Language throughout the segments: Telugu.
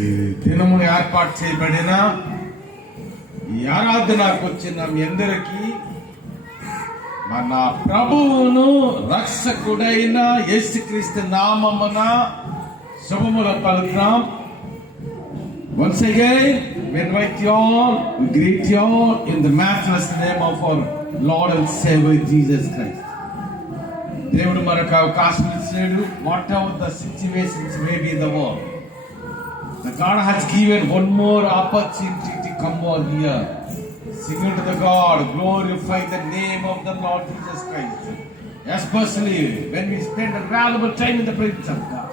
ఈ దినము ఏర్పాటు చేయబడిన ఈ ఆరాధనకు వచ్చిన మీ అందరికీ మన ప్రభువును రక్షకుడైన యేసుక్రీస్తు నామమున శుభములు పలుకుతాం. Once again, we invite you all, we greet you all in the matchless name of our Lord and Savior Jesus Christ. దేవుడు మనకు అవకాశం ఇచ్చాడు. What ever the situations may be the world, the God has given one more opportunity to come over here. Sing unto the God, glorify the name of the Lord Jesus Christ, especially when we spend a valuable time in the presence of God.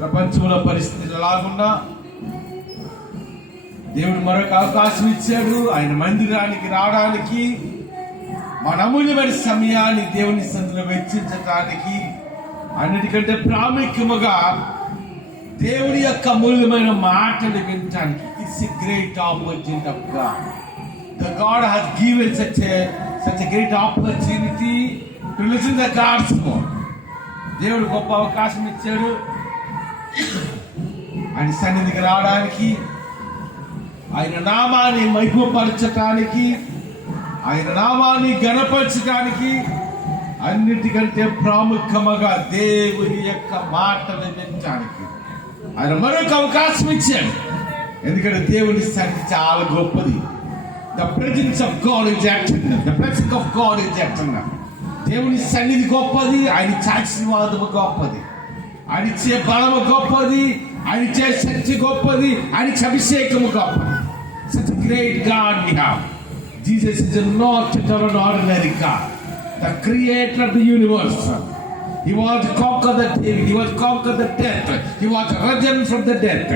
ప్రపంచంలో పరిస్థితులు ఎలాగున్నా దేవుడు మరొక అవకాశం ఇచ్చాడు. ఆయన మందిరానికి రావడానికి, మన అమూల్యమైన సమయాన్ని దేవుని సన్నిధిలో వెచ్చించడానికి, అన్నిటికంటే ప్రాముఖ్యముగా దేవుడి యొక్క అమూల్యమైన మాటలు వినడానికి. It's a great opportunity of God. The God has given such a great opportunity to listen to God's word. దేవుడు గొప్ప అవకాశం ఇచ్చాడు ఆయన సన్నిధికి రావడానికి, ఆయన నామాన్ని మహిమపరచటానికి, ఆయన నామాన్ని ఘనపరచటానికి, అన్నిటికంటే ప్రాముఖ్యముగా దేవుని యొక్క మాటలు వినడానికి ఆయన మరొక అవకాశం ఇచ్చాడు. ఎందుకంటే దేవుని సన్నిధి చాలా గొప్పది. The presence of God is eternal. The presence of God is eternal. దేవుని సన్నిధి గొప్పది, ఆయన ఆశీర్వాదము గొప్పది, ఆయన ఇచ్చే బలము గొప్పది, ఆయన ఇచ్చే శక్తి గొప్పది, ఆయన ఇచ్చే అభిషేకము గొప్పది. Such a great God we have. Jesus is not an ordinary God, the creator of the universe. He was to conquer the devil, he was to conquer the death, he was risen from the death.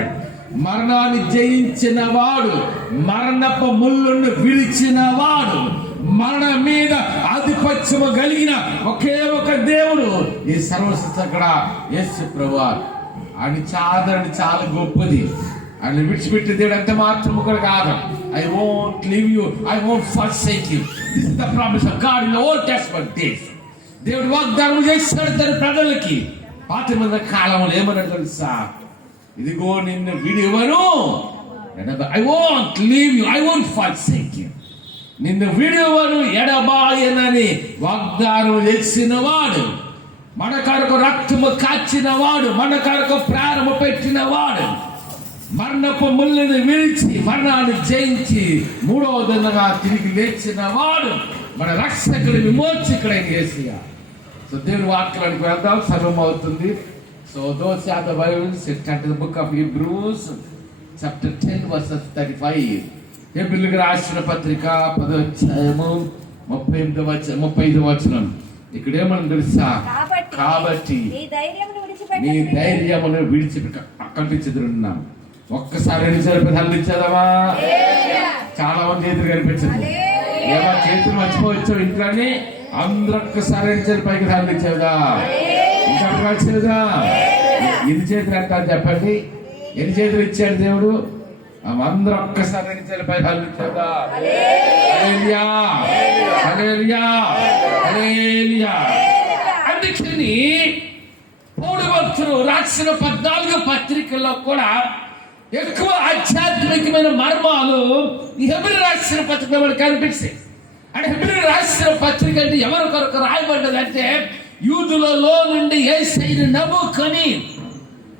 మరణాన్ని జయించిన వాడు, మరణపు ముళ్ళను విడిచిన వాడు, మరణం మీద ఆధిపత్యము కలిగిన ఒకే ఒక దేవుడు ఈ సర్వశక్తుడ యేసు ప్రభువారు. ఆయన ఆదరణ చాలా గొప్పది. ఆయన విడిచిపెట్టే దేవుడు అంత మాత్రము కూడా కాదు. I won't leave you, I won't forsake you. This is the promise of God in the Old Testament days. దేవుడు వాగ్దానం చేస్తాడు తన ప్రజలకి. పాత మీద కాలంలో ఏమన్నాడు తెలుసా? ఇదిగో నిన్ను విడివను, I won't leave you, I won't forsake you. నిన్ను విడువను, ఎడబాయనని వాగ్దానం చేసిన వాడు, మన కొరకు రక్తము కాచిన వాడు, మన కొరకు ప్రాణము పెట్టిన వాడు, మరణపు ముళ్ళని విరిచి మరణాన్ని జయించి మూడవ దినగా తిరిగి లేచిన వాడు, మన రక్షకుడి విమోచకుడైన యేసయ్య. సో దేవుని వాక్యానికి వెళ్దాం, సర్వం అవుతుంది. So those are the Bibles. Turn to the book of Hebrews, chapter 10, verses 35. హెబ్రీయులకు రాసిన పత్రిక 10వ అధ్యాయము 35వ వచనం. ఇక్కడ ఏమని తెలుసా? కాబట్టి నీ ధైర్యమును విడిచిపెట్ట అక్కడిచ్చున్నాం. ఒక్కసారి ఎన్నిసార్లు హల్లించదమా? చాలా మంది చేతులు కనిపించదు. ఏమో చేతులు మర్చిపోవచ్చు ఇంట్లోనే. అందరూ ఒక్కసారి ఎన్నిసార్లు పైకి హల్లించదా? ఇంకా వచ్చేదా? ఎన్ని చేతులు అంటారు చెప్పండి? ఎన్ని చేతులు ఇచ్చాడు దేవుడు? అందరూ ఒక్కసారి ఎన్నిసార్లు పైకి హల్లించదా? హల్లెలూయా, హల్లెలూయా, హల్లెలూయా. అందుకని పౌలు భక్తుడు రాసిన 14 పత్రికల్లో కూడా ఎక్కువ ఆధ్యాత్మికమైన మర్మాలు ఈ హెబ్రీయులకు రాసిన పత్రిక మనకు కనిపిస్తాయి. అంటే హెబ్రీయులకు రాసిన పత్రిక అంటే ఎవరి కొరకు రాయబడ్డదంటే, యూదులలో నుండి యేసయ్యను నమ్ముకొని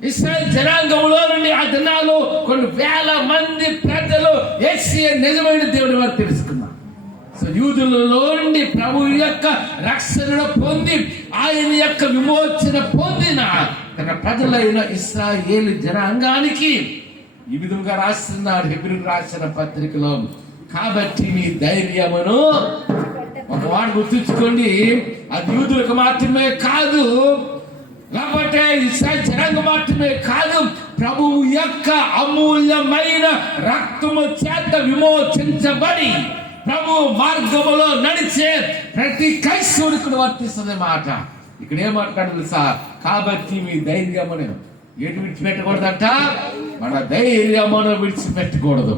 ఇశ్రాయేలు జనాంగంలో నుండి ఆ దినాలు కొన్ని వేల మంది ప్రజలు యేసయ్య నిజమైన దేవుని వారు తెలుసుకున్నారు. సో యూదులలో నుండి ప్రభు యొక్క రక్షణను పొంది ఆయన యొక్క విమోచన పొందిన తన ప్రజలైన ఇశ్రాయేలు జనాంగానికి ఈ విధంగా రాస్తున్నాడు హెబ్రీయులకు రాసిన పత్రికలో. కాబట్టి మీ ధైర్యమును, ఒక వాడు గుర్తుంచుకోండి, అది యూదులకు మాత్రమే కాదు, లేకపోతే ఇశ్రాయేలు జనాంగం మాత్రమే కాదు, ప్రభువు యొక్క అమూల్యమైన రక్తము చేత విమోచించబడి ప్రభు మార్గములో నడిచే ప్రతి క్రైస్తవుడికి వర్తిస్తుంది మాట. ఇక్కడ ఏం మాట్లాడదు సార్? కాబట్టి మీ ధైర్యమును ఎటు విడిచిపెట్టకూడదంట? మన ధైర్యమును విడిచిపెట్టకూడదు.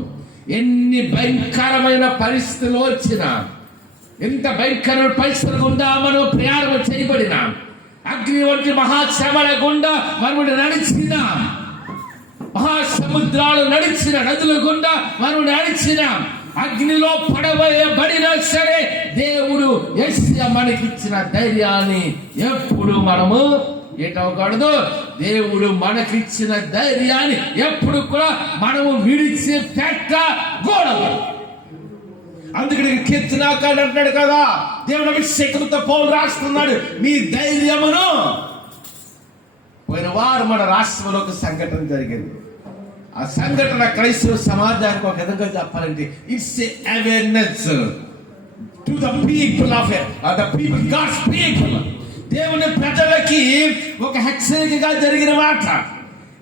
ఎన్ని భయంకరమైన పరిస్థితులు వచ్చినా, ఎంత భయంకరమైన పరిస్థితులు గుండా మనం ప్రయాణం చేయబడినా, అగ్ని వంటి మహాశ్రమల గుండా మనము నడిచినా, మహాసముద్రాలు నడిచిన, నదుల గుండా మనం నడిచిన, అగ్నిలో పడవేయబడినా సరే దేవుడు యేసయ్య మనకిచ్చిన ధైర్యాన్ని ఎప్పుడు మనము ఏటవకూడదు. దేవుడు మనకిచ్చిన ధైర్యాన్ని ఎప్పుడు కూడా మనము విడిచి పెట్టకూడదు. అందుకని కీర్తనాకారుడు అంటున్నాడు కదా, దేవుని అభిషేకంతో పౌలు రాస్తున్నాడు, మీ ధైర్యమును. పోయిన వారు మన రాష్ట్రంలో ఒక సంఘటన జరిగింది. ఆ సంఘటన క్రైస్తవ సమాజానికి ఒక విధంగా చెప్పాలంటే it's awareness to the people of the people, God's people. దేవుని ప్రజలకి ఒక హెచ్చరికగా జరిగిన మాట.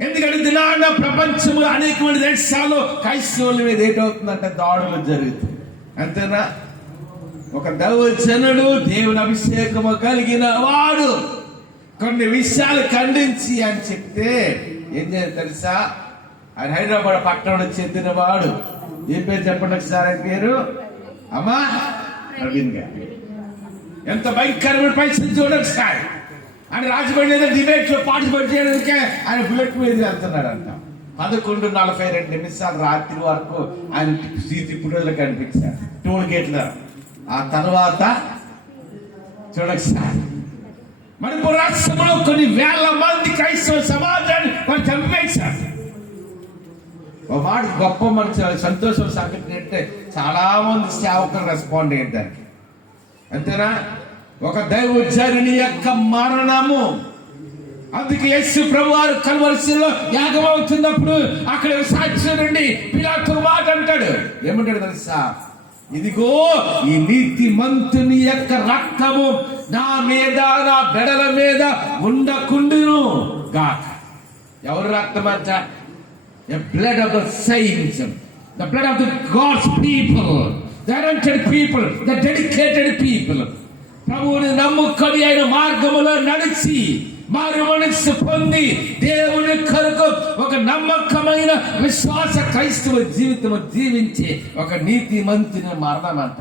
ఎందుకంటే దినాన ప్రపంచంలో అనేకమైన దేశాల్లో క్రైస్తవుల మీద ఏంటవుతుందంటే దాడులు జరుగుతాయి. అంతేనా? ఒక దైవజనుడు, దేవుని అభిషేకము కలిగిన వాడు కొన్ని విషయాలు ఖండించి అని చెప్తే ఏం చేయాలి తెలుసా? ఆయన హైదరాబాద్ పట్టణంలో చెందిన వాడు. ఏం పేరు చెప్పండి ఒకసారి? ఆయన పేరు అమ్మా ప్రవీణ్ గారు. ఎంత భయంకరమైన పరిస్థితి చూడండి సార్. ఆయన రాజమండ్రి ఏదో డిబేట్ లో పార్టిసిపేట్ చేయడానికే ఆయన బుల్లెట్ మీద వెళ్తున్నాడంట. 11:42 రాత్రి వరకు ఆయన ఇప్పుడు రోజులు కనిపించారు టోల్ గేట్ల. ఆ తర్వాత చూడండి సార్, మణిపూర్ రాష్ట్రంలో కొన్ని వేల మంది క్రైస్తవ సమాజాన్ని వాళ్ళు చంపేశారు. ఒక మాట గొప్ప మనసు సంతోషం సంఘటన అంటే చాలా మంది సేవకులు రెస్పాండ్ అయ్యారు దానికి. అంతేనా? ఒక దైవజనుని యొక్క మరణము. అందుకే యేసు ప్రభువారు కల్వరిశిలో యాగం అవుతున్నప్పుడు అక్కడ సాక్షి నుండి పిలాతు మాట అంటాడు. ఏమంటాడు తెలుసా? ఇదిగో ఈ నీతిమంతుని యొక్క రక్తము నా మీద, నా బెడల మీద ఉండకుండును గాక. ఎవరు రక్తం అంట? The blood of the saints, the blood of the God's people, the anointed people, the dedicated people. ప్రభువుని నమ్ముకొని ఆయన మార్గములో నడిచి మారు మనస్సు పొంది దేవుని కొరకు ఒక నమ్మకమైన విశ్వాస క్రైస్తవ జీవితం జీవించి ఒక నీతిమంతుని మరణం అంట.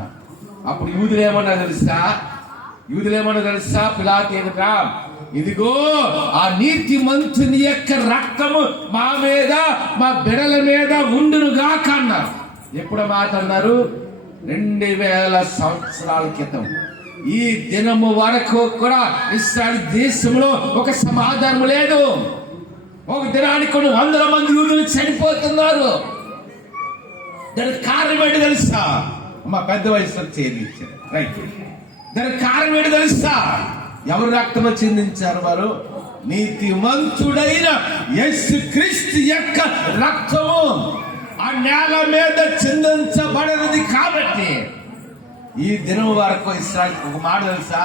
అప్పుడు యూదులు ఏమన్నా తెలుసా? పిలాతు ఎదుట, ఇదిగో ఆ నీతిమంతుని యొక్క రక్తము మా మీద, మా బిడల మీద ఉండునుగాక అన్నారు. ఎప్పుడు మాట అన్నారు? 2000 సంవత్సరాల క్రితం. ఈ దినము వరకు కూడా ఇశ్రాయేలు దేశంలో ఒక సమాధానం లేదు. ఒక దినానికి కొన్ని 100 మంది యూదులు చనిపోతున్నారు. దానికి కారణం ఏంటి తెలుసా? మా పెద్ద వయసులో చేయించారు. రైట్. దానికి కారణం ఏంటి తెలుసా? ఎవరు రక్తము చిందించారు? వారు నీతిమంతుడైన యేసుక్రీస్తు యొక్క రక్తము ఆ నేల మీద చిందించబడినది. కాబట్టి ఈ దినం వరకు ఇశ్రాయేలు ఒక మాట తెలుసా?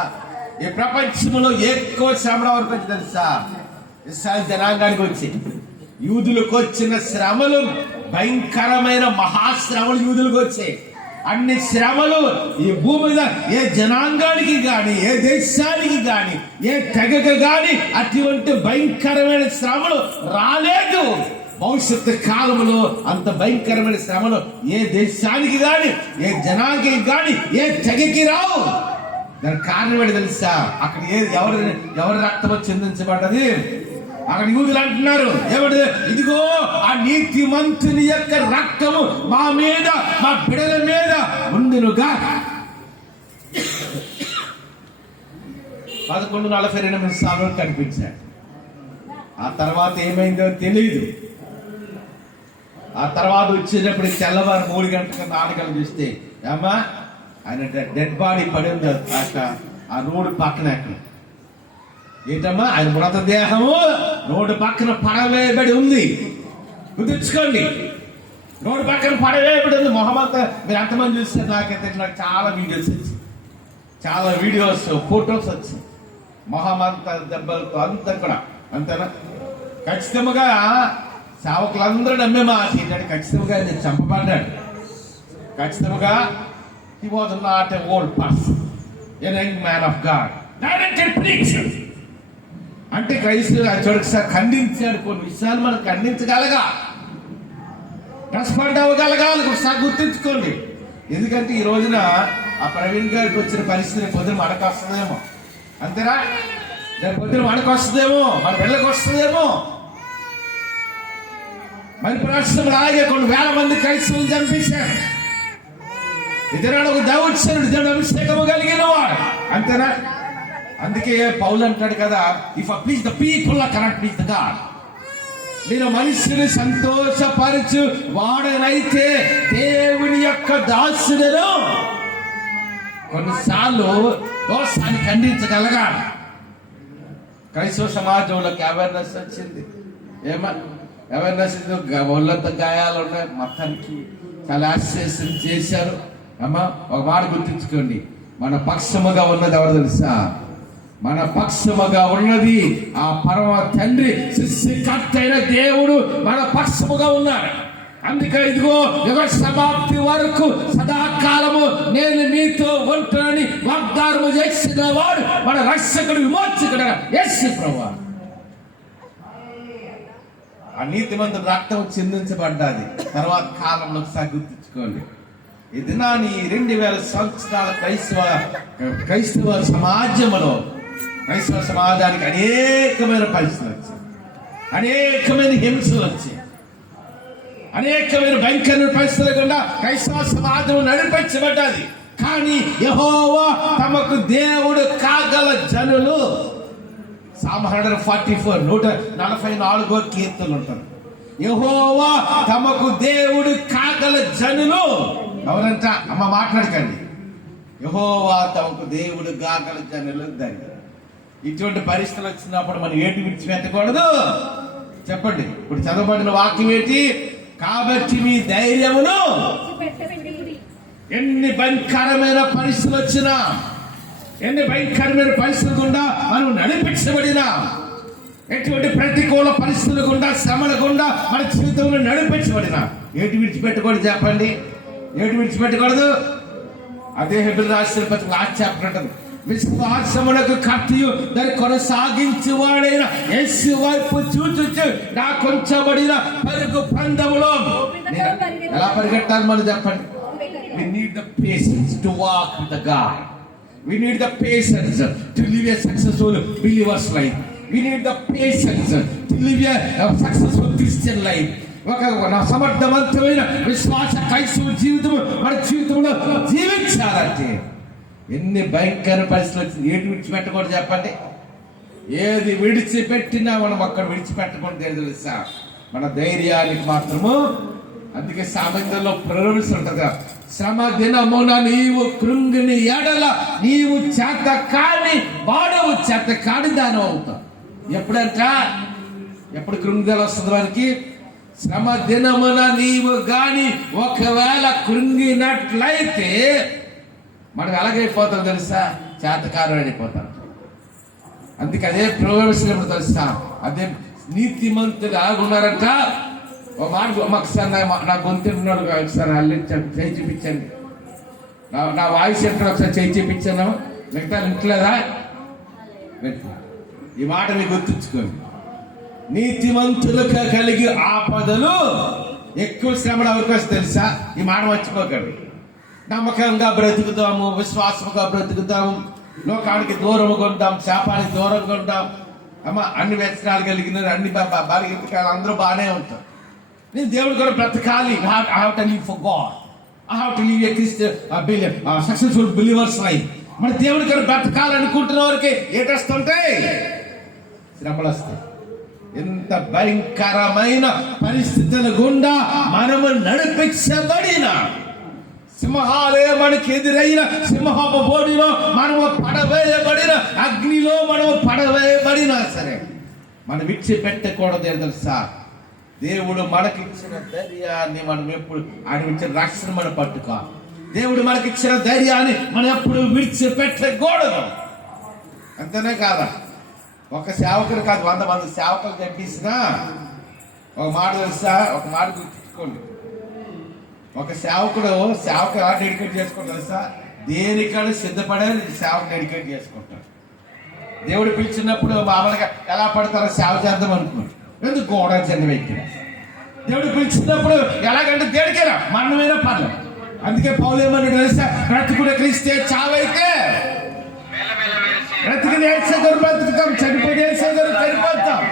ఈ ప్రపంచంలో ఎక్కువ శ్రమ వరకు వచ్చి తెలుసా? ఇశ్రాయేలు జనాంగానికి వచ్చి యూదులకు వచ్చిన శ్రమలు భయంకరమైన మహాశ్రమలు యూదులకు వచ్చాయి. అన్ని శ్రమలు ఈ భూమి మీద ఏ జనాంగానికి గాని, ఏ దేశానికి గాని, ఏ తెగకు గాని అటువంటి భయంకరమైన శ్రమలు రాలేదు. భవిష్యత్తు కాలంలో అంత భయంకరమైన శ్రమలు ఏ దేశానికి గాని, ఏ జనాంగానికి గాని, ఏ తెగకి రావు. దానికి కారణం ఏంటి తెలుసా? అక్కడ ఎవరి రక్తము చిందించబడ్డది? అక్కడ యూదులు అంటున్నారు, ఏమిటి? ఇదిగో ఆ నీతిమంతుని యొక్క రక్తము మా మీద, మా బిడల మీద ఉండునుగా. 11:42 కనిపించాడు. ఆ తర్వాత ఏమైందో తెలియదు. ఆ తర్వాత వచ్చేటప్పుడు తెల్లవారు 3 గంటలకు 4 గంటలు చూస్తే ఏమ్మా ఆయన డెడ్ బాడీ పడి ఉంది ఆ రోడ్డు పక్కన. అక్కడ ఏంటమ్మా? ఆయన మృతదేహము రోడ్డు పక్కన పడవేయబడి ఉంది. గుర్తుంచుకోండి, రోడ్డు పక్కన పడవేయబడి ఉంది. మొహమ్మద్ మీరు ఎంతమంది చూస్తారు? నాకైతే నాకు చాలా వీడియోస్ ఫోటోస్ వచ్చాయి. మొహమ్మద్ దెబ్బలతో అంతా కూడా. అంతేనా? ఖచ్చితంగా సేవకులందరూ నమ్మే మాట ఏంటంటే ఖచ్చితంగా ఆయన చంపబడ్డాడు. ఖచ్చితంగా he was not an old person, a young man of God, directed preacher. అంటే క్రైస్తవులు చూడక సార్ ఖండించాడు. కొన్ని విషయాలు మనం ఖండించగలగా, రెస్పాండ్ అవ్వగలగాలి. ఒకసారి గుర్తుంచుకోండి. ఎందుకంటే ఈ రోజున ఆ ప్రవీణ్ గారికి వచ్చిన పరిస్థితి పొద్దున మనకు వస్తుందేమో. అంతేనా? రేపు పొద్దున మనకు వస్తుందేమో, మన పిల్లలకు వస్తుందేమో. మరి రాష్ట్రంలో అలాగే కొన్ని వేల మంది క్రైస్తవులు చంపేశారు. ఇతరుడు ఒక దైవోత్సరుడు, దేవుడు అభిషేకము కలిగిన వాడు. అంతేనా? అందుకే పౌలు అంటాడు కదా, if I please the people I cannot please the God. నేను మనుషుని సంతోషపరచు వాడనైతే దేవుని యొక్క దాసులను కొన్నిసార్లు దోషాన్ని ఖండించగలగాలి. క్రైస్తవ సమాజంలోకి అవేర్నెస్ వచ్చింది. అవేర్నెస్ ఒళ్ళంతా గాయాలు ఉన్నాయి, మొత్తానికి చాలా ఆశ్చర్యం చేశారు. అమ్మా ఒక మాట గుర్తుంచుకోండి, మన పక్షముగా ఉన్నది ఎవరు తెలుసా? మన పక్షముగా ఉన్నది ఆ పరమ తండ్రి, సృష్టికర్త అయిన దేవుడు మన పక్షముగా ఉన్నాడు. అందుకే ఇదిగో యుగ సమాప్తి వరకు సదాకాలము నేను మీతో ఉంటానని వాగ్దానము చేసిన వాడు మన రక్షకుడు, విమోచకుడు యేసు ప్రభువు. ఆ నీతిమంతుడు రక్తం చిందించబడ్డాది. తర్వాత కాలంలో గుర్తించుకోండి, ఈ దినాన్ని 2000 సంవత్సరాల క్రైస్తవ సమాజంలో క్రైస్తవ సమాజానికి అనేకమైన పరిస్థితులు వచ్చాయి, అనేకమైన హింసలు వచ్చాయి, అనేకమైన భయంకరమైన పరిస్థితులు గుండా క్రైస్తవ సమాజం నడిపించబడ్డది. కానీ యెహోవా తమకు దేవుడు కాగల జనులు, Psalm 144 144వ కీర్తన ఉంటుంది. యెహోవా తమకు దేవుడు కాగల జనులు ఎవరంట? అమ్మ మాట్లాడకండి. యెహోవా తమకు దేవుడు కాగల జనులు ధన్యులు. ఇటువంటి పరిస్థితులు వచ్చినప్పుడు మనం ఏంటి విడిచిపెట్టకూడదు చెప్పండి. ఇప్పుడు చదవబడిన వాక్యం ఏంటి? కాబట్టి మీ ధైర్యమును, ఎన్ని భయంకరమైన పరిస్థితులు వచ్చినా, ఎన్ని భయంకరమైన పరిస్థితులు గుండా మనం నడిపించబడినా, ఎటువంటి ప్రతికూల పరిస్థితులు గుండా, శ్రమల గుండా మన జీవితంలో నడిపించబడినా ఏంటి విడిచిపెట్టకూడదు చెప్పండి? ఏంటి విడిచిపెట్టకూడదు? అదే హెబ్రీయులకు రాసిన పత్రిక లాస్ట్ చాప్టర్ ఉంటుంది. విశ్వాసమునకు కర్తయు దాన్ని కొనసాగించువాడైన యేసు వైపు చూచుచు నా కొంచెంబడిన పరుగు పందెములో ఎలా పరిగెట్టాలి మనం చెప్పండి? We need the patience to walk with the God. We need the patience to live a successful believer's life. We need the patience to live a successful Christian life. ఒక సమర్థవంతమైన విశ్వాస క్రైస్తవ జీవితం మన జీవితంలో జీవించాలంటే ఎన్ని భయంకర పరిస్థితులు వచ్చింది ఏంటి విడిచిపెట్టకూడదు చెప్పండి? ఏది విడిచిపెట్టినా మనం అక్కడ విడిచిపెట్టకూడదు తెలుసా? మన ధైర్యానికి మాత్రము. అందుకే సామెతల్లో ప్రవేశిస్తుంటది, శ్రమ దినమున నీవు కృంగిని ఎడల నీవు చేత కాని వాడవు, చేత కాని దానం అవుతావు. ఎప్పుడంట? ఎప్పుడు కృంగిదల వస్తుంది మనకి? శ్రమ దినమున నీవు గాని ఒకవేళ కృంగినట్లయితే మనం ఎలాగైపోతాం తెలుసా? చేతకారం అయిపోతాం. అందుకే అదే ప్రవేశించినప్పుడు తెలుసా, అదే నీతిమంతులు ఎలాగున్నారంట. ఒక మాట ఒకసారి నా గొంతున్నాడు ఒకసారి అల్లించండి, చేయి చూపించండి. నా వాయిస్ ఎక్కడ ఒకసారి చేయి చూపించాను, మిగతా ఇంట్లేదా? ఈ మాట మీకు గుర్తుంచుకోండి. నీతిమంతులకు కలిగి ఆపదలు ఎక్కువ శ్రమలు అవకాశం తెలుసా? ఈ మాట మర్చిపోకండి. నమ్మకంగా బ్రతుకుతాము, విశ్వాసంగా బ్రతుకుతాము, లోకానికి దూరంగా ఉంటాం, శాపానికి దూరంగా ఉంటాం. అమ్మ అన్ని వ్యసనాలు కలిగిన అన్ని బాగా అందరూ బాగానే ఉంటాం. నేను దేవుడు కూడా బ్రతకాలి. I have to live for God. I have to live a Christian successful believer's life. మన దేవుడి కూడా బ్రతకాలనుకుంటున్న వారికి ఏటొస్తుంటాయి? శ్రమలు వస్తాయి. ఎంత భయంకరమైన పరిస్థితుల గుండా మనము నడిపించబడిన, సింహాలే మనకి ఎదురైన సింహపు బోడిలో మనము పడవేయబడిన, అగ్నిలో మనము పడవేయబడినా సరే మనం విడిచిపెట్టకూడదు తెలుసా? దేవుడు మనకిచ్చిన ధైర్యాన్ని మనం ఎప్పుడు, ఆయన ఇచ్చిన రక్షణ మనం పట్టుకో. దేవుడు మనకిచ్చిన ధైర్యాన్ని మనం ఎప్పుడు విడిచిపెట్టకూడదు. అంతేనే కాదా? ఒక సేవకుడు కాదు, 100 మంది సేవకులు చంపేసినా ఒక మాట తెలుసా? ఒక మాట గుర్తుంచుకోండి. ఒక సేవకుడు ఎలా డెడికేట్ చేసుకుంటాడు తెలుసా? దేనికన్నా సిద్ధపడే సేవకు డెడికేట్ చేసుకుంటాడు. దేవుడు పిలిచినప్పుడు మామూలుగా ఎలా పడతారో సేవ చేద్దాం అనుకోండి, ఎందుకు కూడా చిన్న వ్యక్తి. దేవుడు పిలిచినప్పుడు ఎలాగంటే దేనికైనా మరణమైనా పర్లేదు. అందుకే పౌలు ఏమన్నా తెలుసా? బ్రతుకుడు క్రీస్తే, చావైతే బ్రతికి నేర్చేదారు బ్రతుకుతాం, చనిపోయి నేర్చేదారు చనిపోతాం.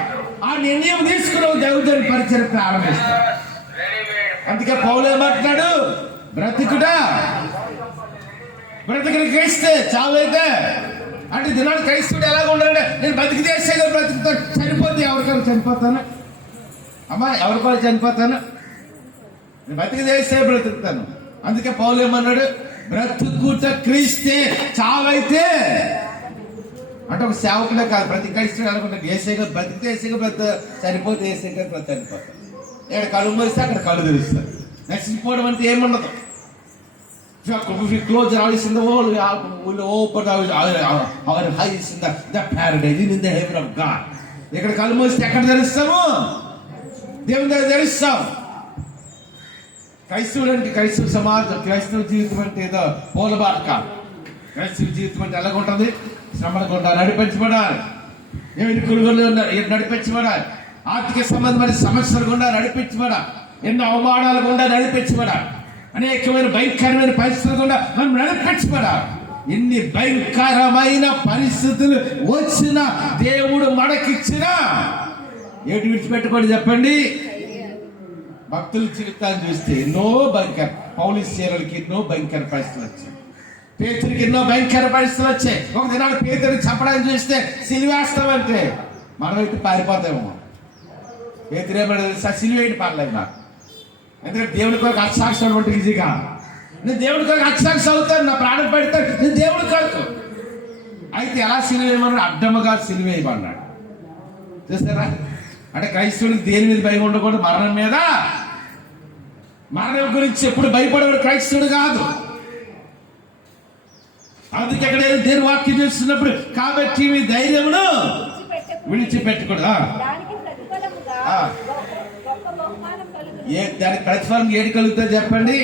ఆ నిర్ణయం తీసుకున్నావు దేవుని పరిచయం ప్రారంభిస్తాం. అందుకే పౌలు ఏమంటున్నాడు, బ్రతుకుడా బ్రతుకుని క్రైస్తే చావైతే అంటే దినాడు క్రైస్తవుడు ఎలాగ ఉండాలంటే నేను బతికి చేస్తే బ్రతుకుతా, చనిపోతే ఎవరికైనా చనిపోతాను అమ్మా, ఎవరికైనా చనిపోతాను, నేను బతికి చేస్తే బ్రతుకుతాను. అందుకే పౌలు ఏమన్నాడు, బ్రతుకుట క్రీస్తే చావైతే. అంటే ఒక సేవకులే కాదు, ప్రతి క్రైస్తవుడు అనుకుంటా ఏసేగా బతికితే ఏసేగా చనిపోతే ఏసేగా చనిపోతాను. ఇక్కడ కళ్ళు మరిస్తే అక్కడ కళ్ళు తెరుస్తారు. నచ్చిపోవడం అంటే ఏముండదు. If we close our eyes in the world, we'll open our eyes in the paradise, in the heaven of God. ఇక్కడ కళ్ళు మూస్తే ఎక్కడ ధరిస్తాము? దేవుని దగ్గర ధరిస్తాం. క్రైస్తవుడు అంటే క్రైస్తవ సమాజం, క్రైస్తవ జీవితం అంటే ఏదో పోలబాట కాదు. క్రైస్తవ జీవితం అంటే ఎలాగుంటుంది? శ్రమల గుండా నడిపించబడాలి, ఇరుకులు నడిపించబడాలి, ఆర్థిక సంబంధమైన సమస్యలు గుండా నడిపించబడాలి, ఎన్నో అవమానాల గుండా నడిపించబడాలి, అనేకమైన భయంకరమైన పరిస్థితులు కూడా మనం నడిపించబడాలి. ఎన్ని భయంకరమైన పరిస్థితులు వచ్చిన దేవుడు మనకిచ్చిన ఏటి విడిచిపెట్టుకోండి చెప్పండి. భక్తుల జీవితాన్ని చూస్తే ఎన్నో భయంకర, పౌలు శీలలకి ఎన్నో భయంకర పరిస్థితులు వచ్చాయి, పేతురికి ఎన్నో భయంకర పరిస్థితులు వచ్చాయి. ఒక దినాడు పేతుని చంపడానికి చూస్తే సిలివేస్తామంటే మనమైతే పారిపోతామేమో. పేతురేమో సిలివేటి పర్లేదు నాకు, ఎందుకంటే దేవుడి కొరకు అక్షాక్ష అంటే ఈజీగా, నేను దేవుడి కొరకు అక్షాక్ష అవుతాను, నా ప్రాణం పెడతాను, నేను దేవుడి కొరకు. అయితే ఎలా సిలువేయమన్నాడు? అడ్డముగా సిలువేయమన్నాడు. చూస్తారా? అంటే క్రైస్తవుడికి దేని మీద భయం ఉండకూడదు, మరణం మీద. మరణం గురించి ఎప్పుడు భయపడేవాడు క్రైస్తవుడు కాదు. అందుకే అక్కడ దేని వాక్యం చేస్తున్నప్పుడు కాబట్టి మీ ధైర్యమును విడిచిపెట్టకూడదు. దానికి ప్రతిఫలం ఏడు కలుగుతుంది చెప్పండి.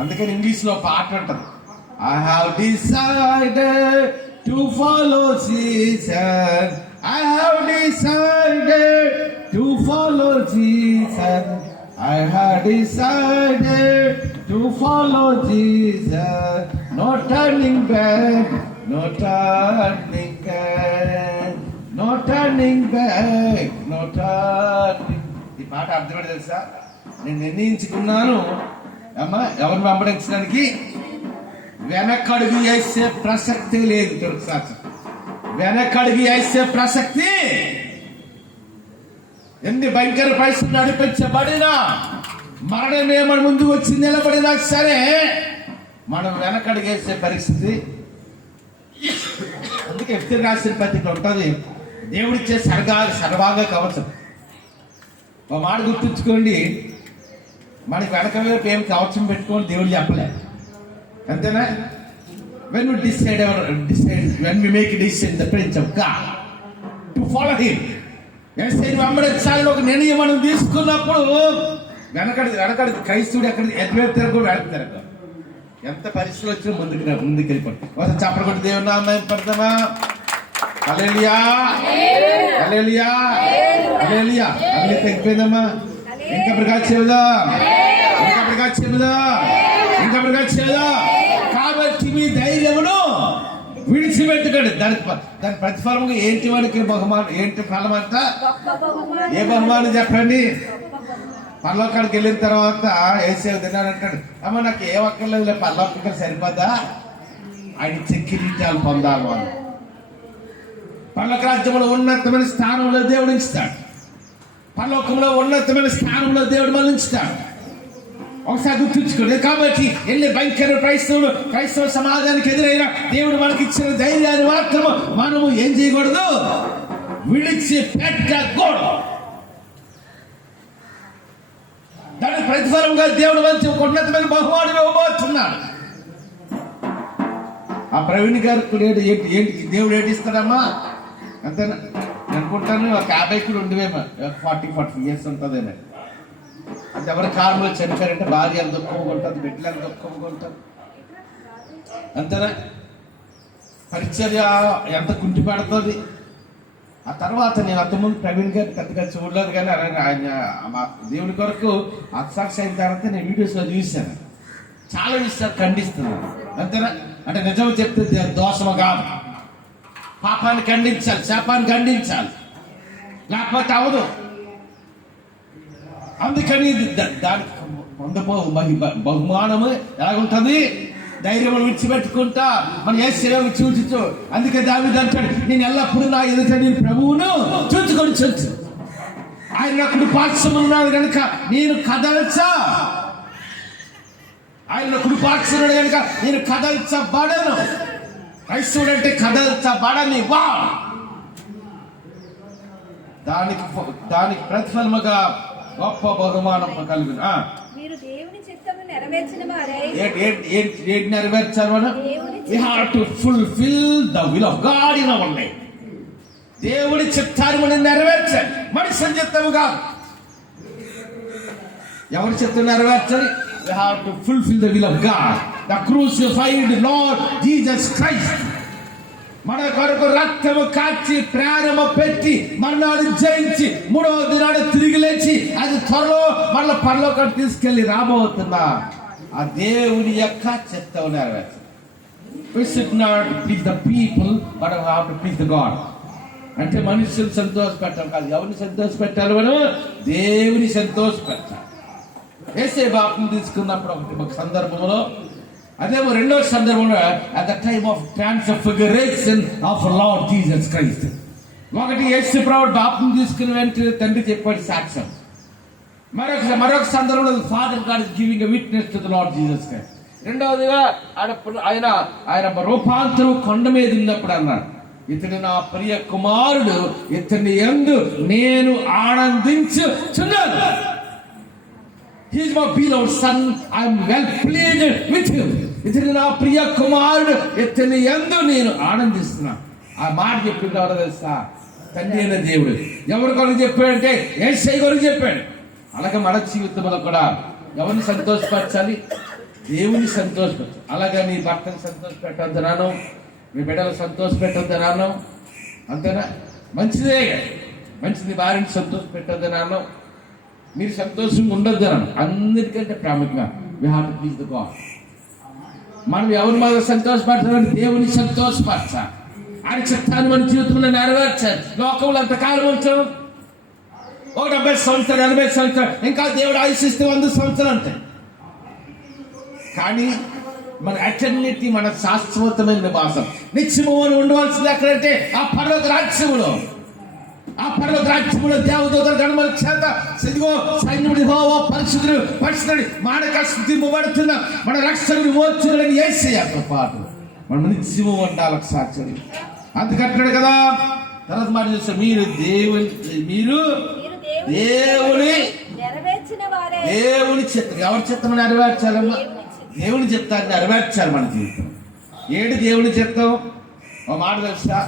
అందుకని ఇంగ్లీష్ లో పాట అంటారు, I have decided to follow Jesus. I have decided to follow Jesus. I have decided to follow Jesus. No turning back, no turning back, no turning back, no turning. ఈ పాట అర్థమైంది తెలుసా? నేను నిర్ణయించుకున్నాను అమ్మా ఎవరిని వెంబడించడానికి, వెనకడుగు వేసే ప్రసక్తి లేదు. తెలుసు సార్, వెనకడుగు వేసే ప్రసక్తి. ఎన్ని భయంకర పరిస్థితులు నడిపించబడినా, మరణమే మన ముందు వచ్చి నిలబడినా సరే మనం వెనకడుగు వేసే పరిస్థితి. అందుకే ఎఫ్తీరు రాసిన పత్రిక ఉంటుంది, దేవుడిచ్చే సర్వాంగ కవచం. ఒక మాట గుర్తుంచుకోండి, మనకి వెనక వైపు ఏం కవచం పెట్టుకోండి దేవుడు చెప్పలే, అంతేనా? when we decide when we make a decision in the presence of God to follow him, వెంబడించాలని ఒక నిర్ణయం మనం తీసుకున్నప్పుడు వెనకడి క్రైస్తవుడు ఎక్కడ ఎటువైపు తిరగ వెనక తిరగ, ఎంత పరిస్థితులు వచ్చినా ముందుకు వెళ్ళిపోతాం. ఒకసారి చప్పడకొట్టి దేవుని నామం పడతామా? హల్లెలూయా, హల్లెలూయా, హల్లెలూయా. అన్నీ తగ్గిపోయిందమ్మా. ఇంకా ప్రకాశ్ చెబుదాం, ఇంకా ప్రకాశ్ చెబుదాం, ఇంకా ప్రకాశ్ చెబుదాం. కాబట్టి మీ ధైర్యమును విడిచిపెట్టుకోండి. దాని ప్రతిఫలంగా ఏంటి వాడికి బహుమానం, ఏంటి ఫలం అంట? ఏ బహుమానం చెప్పండి? పరలోకానికి వెళ్ళిన తర్వాత ఏసే తిన్నాడు అంటాడు, అమ్మ నాకు ఏ ఒక్కర్లేదు, పరలోకం సరిపోద్దా? ఆయన ఇచ్చే కిరీటాలు పొందాలి. వాళ్ళు పరలోక రాజ్యంలో ఉన్నతమైన స్థానంలో దేవుడు ఉంచుతాడు, పరలోకంలో ఉన్నతమైన స్థానంలో దేవుడు మనం ఉంచుతాడు. ఒకసారి గుర్తుంచుకోండి. కాబట్టి ఎన్ని భయంకర క్రైస్తవ సమాజానికి ఎదురైనా దేవుడు మనకి ఇచ్చిన ధైర్యాన్ని మాత్రము మనము ఏం చేయకూడదు, విడిచిపెట్టకూడదు. దాని ప్రతిఫలంగా దేవుడు మంచి ఒక ఉన్నతమైన బహుమానం ఇవ్వబోతున్నాడు. ఆ ప్రవీణ్ గారు ఏంటి దేవుడు ఏటిస్తాడమ్మా? అంతేనా? అనుకుంటాను ఒక 50 కూడా ఉండేవేమో, 40 years ఉంటుందేమో. అంటే ఎవరి కాలంలో చనిపోయారంటే భార్య ఎంత దుఃఖంగా ఉంటుంది, బిడ్డలు ఎంత దుఃఖంగా ఉంటుంది, అంతేనా? పరిచర్య ఎంత కుంటి పడుతుంది. ఆ తర్వాత నేను అంతకుముందు ప్రవీణ్ గారు పెద్దగా చూడలేదు, కానీ ఆయన దేవుడి కొరకు అక్షాక్ష అయిన తర్వాత నేను వీడియోస్లో చూశాను, చాలా విషయాలు ఖండిస్తున్నాను. అంతేనా? అంటే నిజం చెప్తే దోషము కాదు, పాపాన్ని ఖండించాలి, శాపాన్ని ఖండించాలి, లేకపోతే అవదు. అందుకని దానికి బహుమానము ఎలాగుంటుంది? ధైర్యం విడిచిపెట్టుకుంటా మన యేసుని చూచుతూ. అందుకే దావీదు అంటాడు, నేను ఎల్లప్పుడూ నా ఎదుట నేను ప్రభువును చూచుకొని చూచు. ఆయన నాకు పార్శ్వమున్నాడు కనుక నేను కదల్చా. ఆయన కుడిపార్శ్వనుడు కనుక నేను కదల్చబడను. క్రైస్తవుడు అంటే కదల్చబడని వా. దానికి ప్రతిఫలముగా గొప్ప బహుమానం కలుగును. మీరు దేవుని చిత్తమును నెరవేర్చిన వారై. ఏంటి నెరవేర్చారు మనం? We have to fulfill the will of God in our life. దేవుడి చిత్తాన్ని మనం నెరవేర్చాలి, మనిషి చిత్తము కాదు. ఎవరి చిత్తం నెరవేర్చాలి? We have to fulfill the will of God. The crucified Lord Jesus Christ మన కొరకు రక్తము కాచి ప్రాణము పెట్టి మరణాన్ని జయించి మూడవ దినాన్ని తిరిగి లేచి అది త్వరలో మళ్ళీ పరలోకం తీసుకెళ్లి రాబోతున్నా ఆ దేవుని యొక్క చిత్తం నెరవేర్చాలి. We should not please the people, but we have to please the God. అంటే మనుషులు సంతోష పెట్టాలి కాదు. ఎవరిని సంతోష పెట్టాలి? మనం దేవుని సంతోష పెట్టాలి. యేసే బాప్తిసం తీసుకున్నప్పుడు ఒక సందర్భంలో, అదేమో రెండో సందర్భంలో at the time of transfiguration of Lord Jesus Christ. ఒకటి యేసు ప్రభువు బాప్తిసం తీసుకుని వెంటనే తండ్రి చెప్పాడు సాక్ష్యం. మరొక సందర్భంలో father God is giving a witness to the lord Jesus Christ. రెండవదిగా ఆయన రూపాంతరం కొండ మీద ఉన్నప్పుడు అన్నాడు, ఇతడు నా ప్రియ కుమారుడు, ఇతని యందు నేను ఆనందించుచున్నాను. He is my beloved son, I am well pleased with him. ఇతడు నా ప్రియ కుమారుడు, ఇతని యందు నేను ఆనందిస్తున్నా. ఆ మాట చెప్పింది ఎవరో తెలుసా? తండ్రి అయిన దేవుడు. ఎవరి కొరకు చెప్పాడంటే యేసయ్య కొరకు చెప్పాడు. అలాగే మన జీవితంలో కూడా ఎవరిని సంతోషపరచాలి? దేవుని సంతోషపరచాలి. అలాగే నీ భర్తను సంతోషపెట్టొద్దనాను, మీ బిడ్డలు సంతోషపెట్టొద్దనాను, అంతేనా? మంచిదే, మంచిది. భార్యని సంతోషపెట్టొద్దనాను, మీరు సంతోషంగా ఉండొద్దనాను. అన్నిటికంటే ప్రాముఖ్యంగా we have to please the God. మనం ఎవరి మీద సంతోషపడతామంటే దేవుని సంతోషపరచాలి. ఆయన చిత్తాన్ని మన జీవితంలో నెరవేర్చాలి. లోకంలో అంతకాలం ఉంటాం, 70 సంవత్సరాలు 80 సంవత్సరాలు, ఇంకా దేవుడు ఆయుషిస్తే 100 సంవత్సరాలు అంటాయి. కానీ మన ఎటర్నిటీ, మన శాశ్వతమైన నివాసం, నిత్యము అని ఉండవలసింది ఎక్కడంటే ఆ పరలోక రాజ్యములో. ఆ పరలోక రాజ్యములో దేవదూతల గణముల చేత సైన్యుడి యెహోవా పరిశుద్ధుడు పరిశుద్ధుడు మానక స్తుతింపబడుతున్న మన రక్షకుడు మోక్షకుడైన యేసయ్యతో పాటు మనం నిత్యము ఉండాలి సాక్షి. అందుకంటున్నాడు కదా. తర్వాత మాట చూస్తే మీరు దేవుని చిత్తం. ఎవరి చిత్తం నెరవేర్చాలమ్మా? దేవుని చిత్తాన్ని నెరవేర్చాలి మన జీవితం. ఏడు దేవుని చిత్తం? ఒక మాట తెలుసా?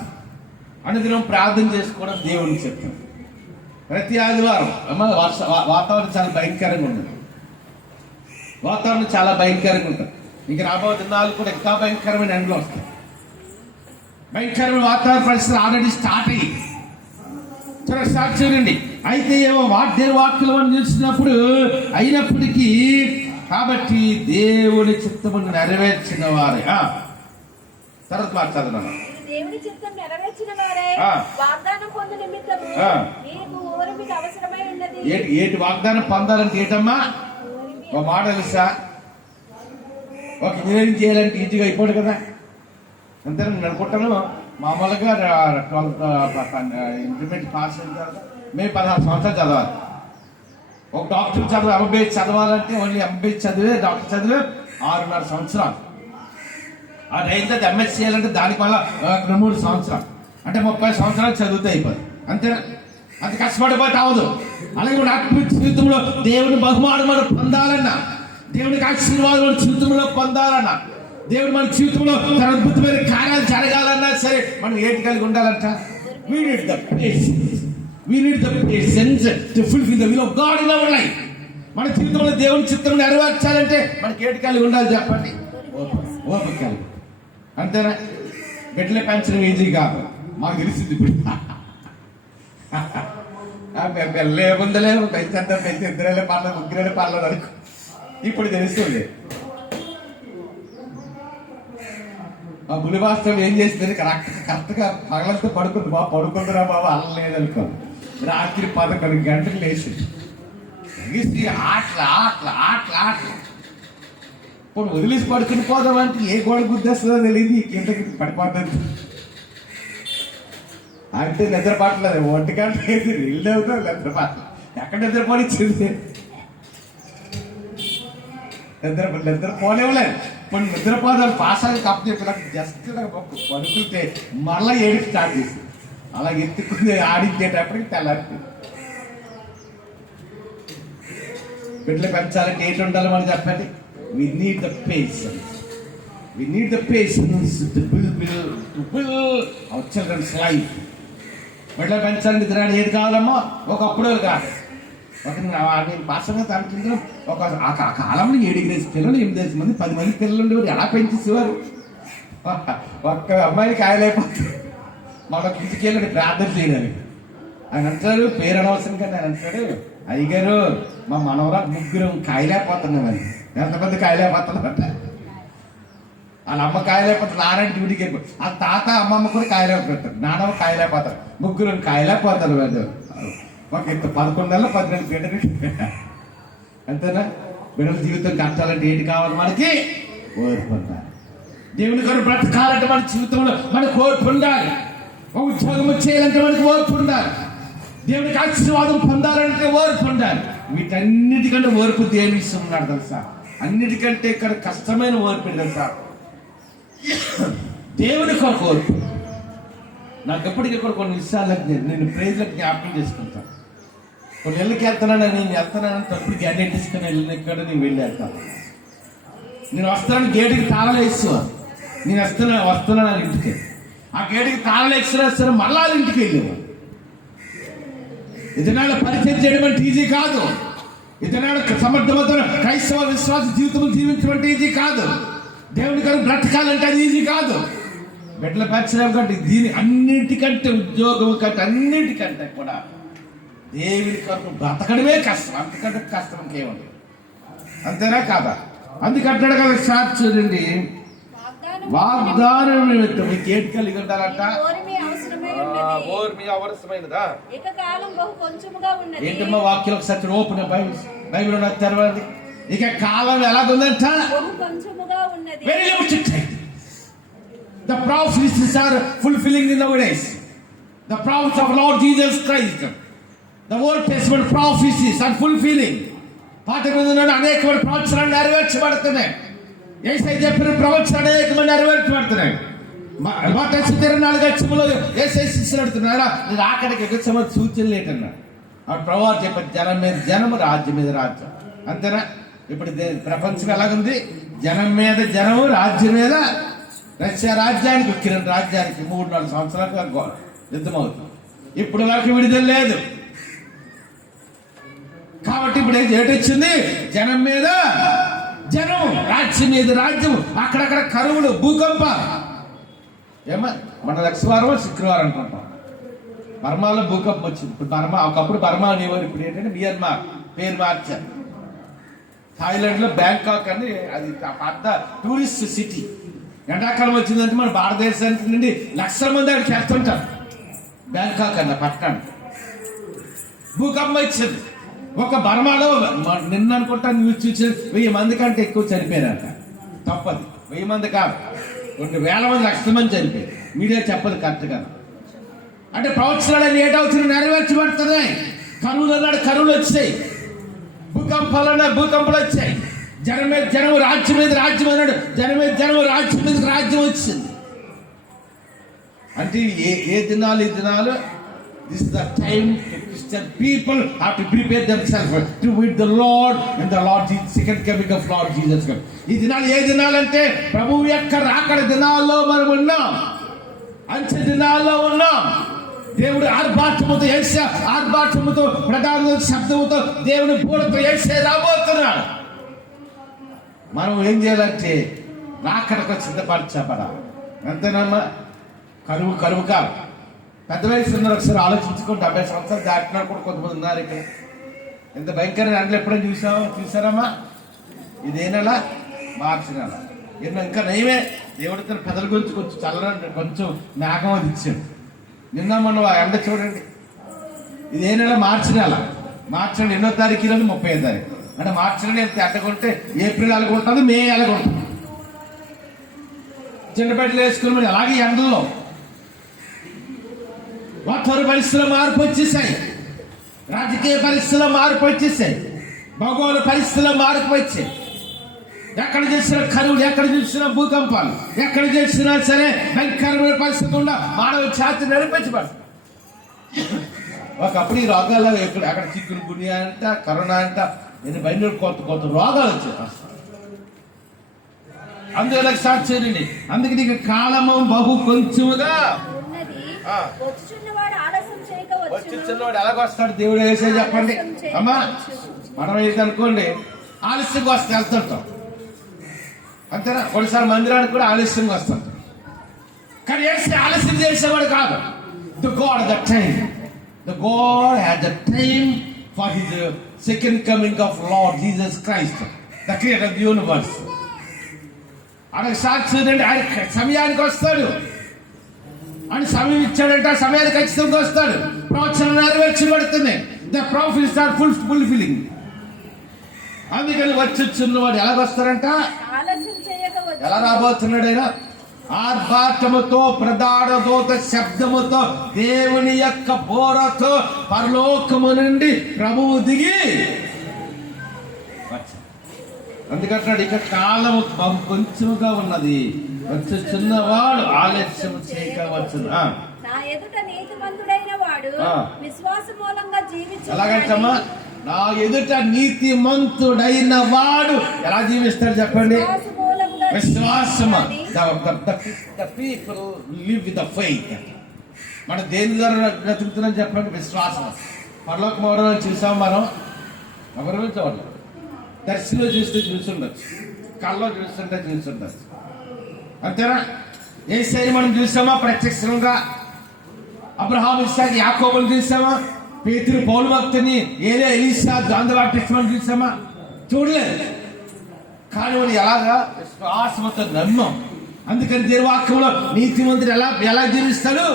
అనుదినం ప్రార్థన చేసుకోవడం దేవుని చిత్తం. ప్రతి ఆదివారం వాతావరణం చాలా భయంకరంగా ఉంటుంది. వాతావరణం చాలా భయంకరంగా ఉంటుంది. ఇంక రాబోయే దినాలు కూడా ఇంకా భయంకరమైన ఎండలు వస్తాయి. భయంకరమైన వాతావరణ పరిస్థితులు ఆల్రెడీ స్టార్ట్ అయ్యి స్టార్ట్ చేయండి. అయితే ఏమో దేవుని వాక్యం అని చూసినప్పుడు అయినప్పటికీ కాబట్టి దేవుని చిత్తమును నెరవేర్చిన వారే. తర్వాత మాట్లాడుతున్నాను. దేవుని చిత్తం నెరవేర్చిన వారే వాగ్దానం పొందు నిమిత్తము మీకు ఓర్మిక అవసరమై ఉన్నది. ఏంటి వాగ్దానం పొందాలంటే ఏంటమ్మా? ఒక మాట తెలుసా? ఒక ఇంజనీరింగ్ చేయాలంటే ఈజీగా అయిపోదు కదా. అంతే నేను అనుకుంటాను. మామూలుగా 12th ఇంటర్మీడియట్ పాస్ అయిన తర్వాత మేము 16 సంవత్సరాలు చదవాలి. ఒక డాక్టర్ చదువు MBBS చదవాలంటే ఓన్లీ MBBS చదివే డాక్టర్ చదివే 6.5 సంవత్సరాలు. ఆ రైతు MS చేయాలంటే దానికి వల్ల 3 సంవత్సరాలు, అంటే 30 సంవత్సరాలు చదివితే అయిపోదు. అంతేనా? అంత కష్టపడిపోతే అవదు. అలాగే మన ఆత్మీయ జీవితంలో దేవుని బహుమానం మనం పొందాలన్నా, దేవునికి ఆశీర్వాదం మన జీవితంలో పొందాలన్నా, దేవుడు మన జీవితంలో తన అద్భుతమైన కార్యాలు జరగాలన్నా సరే మనం ఏంటి కలిగి ఉండాలంట? We need the patience. We need the patience to fulfill the will of God in our life. మన జీవితంలో దేవుని చిత్తం నెరవేర్చాలంటే మనకి ఏంటి కలిగి ఉండాలి చెప్పండి? ఓపిక కలిగి. అంతేనా? బిడ్డలే పెంచడం ఈజీ కాదు, మాకు తెలిసింది ఇప్పుడు. లేముందలేము పెంచంతా పెంచి 2 పర్లేదు 3 పర్లేదు అనుకో. ఇప్పుడు తెలుస్తుంది. ఆ బులివాస్తవం ఏం చేసింది? కరెక్ట్గా పగలంతా పడుకుంది. పడుకుందిరా బాబా, అల్లం లేదనుకో. రాత్రి 11 గంటలకు లేచి ఎగిసి ఆటలు ఇప్పుడు వదిలేసి పడుకుని పోదామంటే ఏ గోడ గుద్దేస్తుందో తెలియదు, ఈ కిందకి పడిపోతుంది అంటే నిద్ర పట్టలేదు. 1 గంట అయితే ఇల్లు అవుతాం, నిద్ర పట్టలేదు. ఎక్కడ నిద్ర పడిచ్చింది? నిద్ర పోలేవలేదు. ఇప్పుడు నిద్రపోదాలు పాసాలు కప్పు చెప్పినాక జస్ట్ పడుకుంటే మళ్ళీ ఏడు స్టార్ట్ చేసి అలా ఎత్తుకుని ఆడించేటప్పటికి తెల్లారి. బిడ్డలు పెంచాలంటే ఏంటి ఉండాలి మనం చెప్పండి? We need the patience. We need the patience to build our children's life. బిడ్డలు పెంచాలంటే తిరగడం ఏది కావాలమ్మా? ఒకప్పుడు కాదు. నేను పాసంగా తనుకుంటున్నాం. ఆ కాలంలో 7 పిల్లలు 8 మంది 10 మంది పిల్లలు ఉండేవారు. ఎలా పెంచేసేవారు? ఒక్క అమ్మాయిని కాయలైపోతుంది. మనకు ఇంటికెళ్ళి ప్రార్థన చేయడానికి ఆయన అంటాడు, పేరు అనవసరం కానీ ఆయన అంటాడు, అయ్యగారు మా మనవరాలు 3 కాయలేకపోతున్నామని. ఎంతమంది కాయలేకపోతున్నారంట? వాళ్ళ అమ్మ కాయలేకపోతుంది, నారాయణ డ్యూటీకి వెళ్ళిపోతుంది. ఆ తాత అమ్మమ్మ కూడా కాయలేకపోతారు, నాన్నమ్మ కాయలేకపోతారు, 3 కాయలేకపోతారు. వాళ్ళు ఒక 11 నెలలు 12 బిడ్డలు. అంతేనా? బిడ్డల జీవితం కట్టాలంటే ఏంటి కావాలి మనకి? ఓర్పు ఉండాలి. దేవుని కొరకు బ్రతకాలంటే మన జీవితంలో మనకు ఓర్పు ఉండాలి. ఉద్యోగం చేయాలంటే మనకు ఓర్పు ఉండాలి. దేవునికి ఆశీర్వాదం పొందాలంటే ఓర్పు ఉండాలి. వీటన్నిటికంటే ఓర్పు దేవుని ఇష్టం ఉన్నాడు తెలుసా? అన్నిటికంటే ఇక్కడ కష్టమైన ఓర్పు తెలుసా? దేవుని కొరకు ఓర్పు. నాకు ఎప్పటికీ కూడా కొన్ని విషయాలకు నేను ప్రేజలకు జ్ఞాపకం చేసుకుంటాను. కొన్ని ఇళ్ళకి నేను వెళ్తున్నానని తప్పుడు గ్యాడెట్ తీసుకుని వెళ్ళిన ఇక్కడ నేను వెళ్ళి వెళ్తాను. నేను వస్తానని గేటుకి తాళాలు వేసేవారు. నేను వస్తున్నాను ఇంటికి. ఆ గేటుకి తాళాలు వేసిన మళ్ళా ఇంటికి వెళ్ళేవారు. ఇతనాల పరిచయం చేయడం అంటే ఈజీ కాదు. ఇతనాల సమర్థవంతమైన క్రైస్తవ విశ్వాస జీవితం జీవించడం ఈజీ కాదు. దేవుని కొరకు బ్రతకాలంటే అది ఈజీ కాదు. బిడ్డలు పెంచడం కంటే దీని అన్నిటికంటే ఉద్యోగం కంటే అన్నిటికంటే కూడా దేవుని కొరకు బ్రతకడమే కష్టం. అంతకంటే కష్టం ఇంకేముంది? అంతేనా కాదా? అందుకంటాడు కదా షార్ట్ చూడండి, వాగ్దానం నిమిత్తం మీకు ఏంటి కలిగి ఉండాలంట? అవసరమైనదా? ఏంటమ్మా వాక్యం ఒకసారి ఓపెన్ బైబిల్ ఉన్నది తెరవండి. ఇక కాలం ఎలాగుందంట? Very limited time. The prophecies are fulfilling in nowadays. The prophets of Lord Jesus Christ, the Old Testament prophecies are fulfilling. పాత నిబంధనలో అనేకమైన ప్రవచనాలు నెరవేర్చబడుతున్నాయి. యేసయ్య చెప్పిన ప్రవచనాలు అనేకమైన నెరవేర్చబడుతున్నాయి. మత్తయి 24 యేసయ్య శిష్యులు అడుగుతున్నారా, నేను ఆఖరికి ఎగచ్చమ సూచనలు ఏంటన్నాడు. ఆ ప్రభువు చెప్పారు, జనం మీద జనము, రాజ్యం మీద రాజ్యం. అంతేనా? ఇప్పుడు ప్రపంచం ఎలాగుంది? జనం మీద జనము, రాజ్యం మీద. రష్యా రాజ్యానికి, ఉక్రెయిన్ రాజ్యానికి 3-4 సంవత్సరాలుగా యుద్ధం అవుతుంది. ఇప్పుడు వరకు విడుదల లేదు. కాబట్టి ఇప్పుడు ఏటొచ్చింది? జనం మీద జనం, రాజ్యం మీద రాజ్యం. అక్కడక్కడ కరువులు, భూకంపాలు. ఏమో మన లక్షవారం శుక్రవారం అనుకుంటాం. బర్మాలో భూకంపం వచ్చింది. ఇప్పుడు బర్మా, ఒకప్పుడు బర్మా అనేవారు, ఇప్పుడు ఏంటంటే మియన్మార్ పేరు మార్చారు. థాయిలాండ్ లో బ్యాంకాక్ అని, అది పెద్ద టూరిస్ట్ సిటీ. ఎండాకాలం వచ్చిందంటే మన భారతదేశానికి నుండి లక్షల మంది అక్కడికి వెళ్తుంటారు. బ్యాంకాక్ అన్న పట్టణం భూకంపం వచ్చింది. ఒక బర్మాలో నిన్న అనుకుంటా న్యూస్ చూసి 1000 మంది కంటే ఎక్కువ చనిపోయారంట. తప్పది, 1000 మంది కాదు, 2,000 మంది, లక్షల మంది చనిపోయారు. మీడియా చెప్పదు కరెక్ట్ కదా. అంటే ప్రవచనాలు ఏటవుతున్నాయి, నెరవేర్చబడుతున్నాయి. కరువులు అన్నాడు, కరువులు వచ్చాయి. భూకంపాలు అన్నాడు, భూకంపాలు వచ్చాయి. జనం మీద జనము, రాజ్యం మీద రాజ్యం అన్నాడు. జనం మీద జనము, రాజ్యం మీద రాజ్యం వచ్చింది. అంటే ఏ దినాలు? ఈ దినాలు this is the time the Christian people have to prepare themselves to meet the Lord in the Lord Jesus, second coming of Lord Jesus Christ. ఈ దినాలు ఏ దినాలంటే ప్రభువు యొక్క రాకడ దినాల్లో మనం ఉన్నాం. అంచె దినాల్లో ఉన్నాం. దేవుడు ఆర్భాటముతో, యేసయ్య ఆర్భాటముతో, ప్రధాన శబ్దముతో, దేవుని పూలతో యేసయ్య రాబోతున్నాడు. మనం ఏం చేయాలంటే రాకడకు సిద్ధపరచబడాలి. అంతేనమ్మా? కరువు కాదు. పెద్ద వయసు ఉన్నారు, ఒకసారి ఆలోచించుకోండి. 70 సంవత్సరాలు దాటినా కూడా కొంతమంది ఉన్నారు ఇక్కడ. ఎంత భయంకరమైన ఎండలు ఎప్పుడైనా చూసారమ్మా? ఇదేనలా మార్చి నెల. ఇంకా నయమే, దేవుడి తన పెదల గురించి కొంచెం చల్లరండి, కొంచెం మేఘం అది ఇచ్చాడు. నిన్న మనం ఎండ చూడండి. ఇదే నెల మార్చి నెల. మార్చి నెల 8వ తారీఖు 30వ తారీఖు అంటే మార్చి నెల ఎట్టకుంటే ఏప్రిల్ ఎలాగుంటుంది, మే ఎలాగుంటుంది. చిన్నపెట్టలు వేసుకుని మరి అలాగే ఎండల్లో వాతావరణ పరిస్థితుల్లో మార్పు వచ్చేసాయి, రాజకీయ పరిస్థితుల్లో మార్పు వచ్చేసాయి, భౌగోళిక పరిస్థితుల్లో మార్పు వచ్చాయి. ఎక్కడ చేసిన కరువులు, ఎక్కడ చూసిన భూకంపాలు, ఎక్కడ చేసినా సరే భయంకరమైన పరిస్థితి ఉండ మానవ ఛాతి నడిపించబడుతుంది. ఒకప్పుడు ఈ రోగాలు అక్కడ చిక్కులు గుడి అంట, కరోనా అంట, నేను బయట కొత్త కొత్త రోగాలు వచ్చాయి. అందువల్ల సాక్షి అందుకే నీకు కాలము బహు కొంచెముగా వచ్చినవాడు ఎలాగొస్తాడు దేవుడు వేసే చెప్పండి అమ్మా. మనం అయితే అనుకోండి ఆలస్యంగా వస్తే వెళ్తుంటాం అంతేనా. కొన్నిసార్లు మందిరానికి కూడా ఆలస్యంగా వస్తాం, కానీ వేస్తే ఆలస్యం చేసేవాడు కాదు. The God the time, the God had the time for his second coming of lord Jesus Christ, the creator of the universe. ఆయనకు సాక్షి ఆయన సమయానికి వస్తాడు అని సమయం ఇచ్చాడంటే ఆ సమయానికి ఖచ్చితంగా వస్తాడు. ప్రవచనం నెరవేర్చబడుతుంది. The prophets are fulfilling. అందుకని వచ్చిన్నవాడు ఎలాగొస్తారంట, ఎలా రాబోతున్నాడు ఆయన ఆర్భాటముతో ప్రధాన దూత శబ్దముతో దేవుని యొక్క బోరతో పరలోకము నుండి ప్రభువు దిగి అందుకంటాడు ఇక కాలము బహు కొంచెముగా ఉన్నది, వచ్చుచున్నవాడు ఆలస్యం చేయకవచ్చును. ఎలాగంటమ్మా, నా ఎదుట నీతిమంతుడైన వాడు ఎలా జీవిస్తాడు చెప్పండి, విశ్వాసమా. The people live with the faith. మన దేని ద్వారా బ్రతుకుతున్నాం చెప్పండి, విశ్వాసం. పరలోక మౌఢ్యం చూసాం మనం, ఎవరి చూడాలి, దర్శనంలో చూస్తే చూస్తుండొచ్చు, కళ్ళలో చూస్తుంటే చూస్తుండొచ్చు, అంతేనా. యేసయ్యని మనం చూసామా ప్రత్యక్షంగా, అబ్రహాం ఇస్సాకు యాకోబుని చూసామా, పేతురు పౌలు భక్తుని, ఏలియా ఎలీషా జాన్ ది బాప్టిస్ట్ చూసామా, చూడలేదు. కానీ వాళ్ళు ఎలాగా విశ్వాసంతో నమ్మం. అందుకని దేవుని వాక్యంలో నీతిమంతుడు ఎలా జీవిస్తాడు,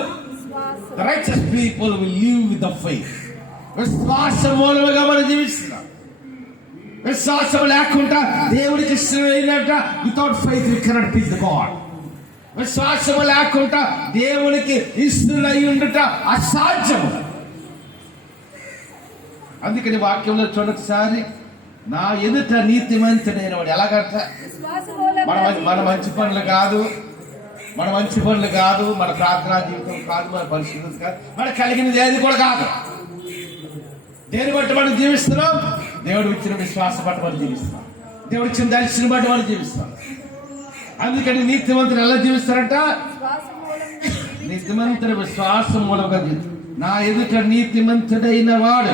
righteous people will live with the faith. విశ్వాసం మూలముగా మనం జీవిస్తున్నాం. విశ్వాసం లేకుండా దేవుడికి ఇష్టమైనట్ట, without faith we cannot please the God. విశ్వాసం లేకుండా దేవునికి ఇష్టమై ఉండుట అసాధ్యము. అందుకని వాక్యంలో చూడొకసారి, నా ఎదుట నీతిమంతుడైన వాడు ఎలాగంట, మన మంచి పనులు కాదు, మన మంచి పనులు కాదు, మన ప్రార్థనా జీవితం కాదు, మన పరిశుద్ధత కాదు, మన కలిగినది ఏది కూడా కాదు. దేని బట్టి మనం జీవిస్తున్నాం, దేవుడు ఇచ్చిన విశ్వాసం బట్టి మనం జీవిస్తున్నాం, దేవుడు ఇచ్చిన దర్శనం బట్టి మనం జీవిస్తాం. అందుకని నీతిమంతుడు ఎలా జీవిస్తారంట, నీతిమంతుడు విశ్వాసం మూలంగా జీవిస్తాడు. నా ఎదుట నీతిమంతుడైన వాడు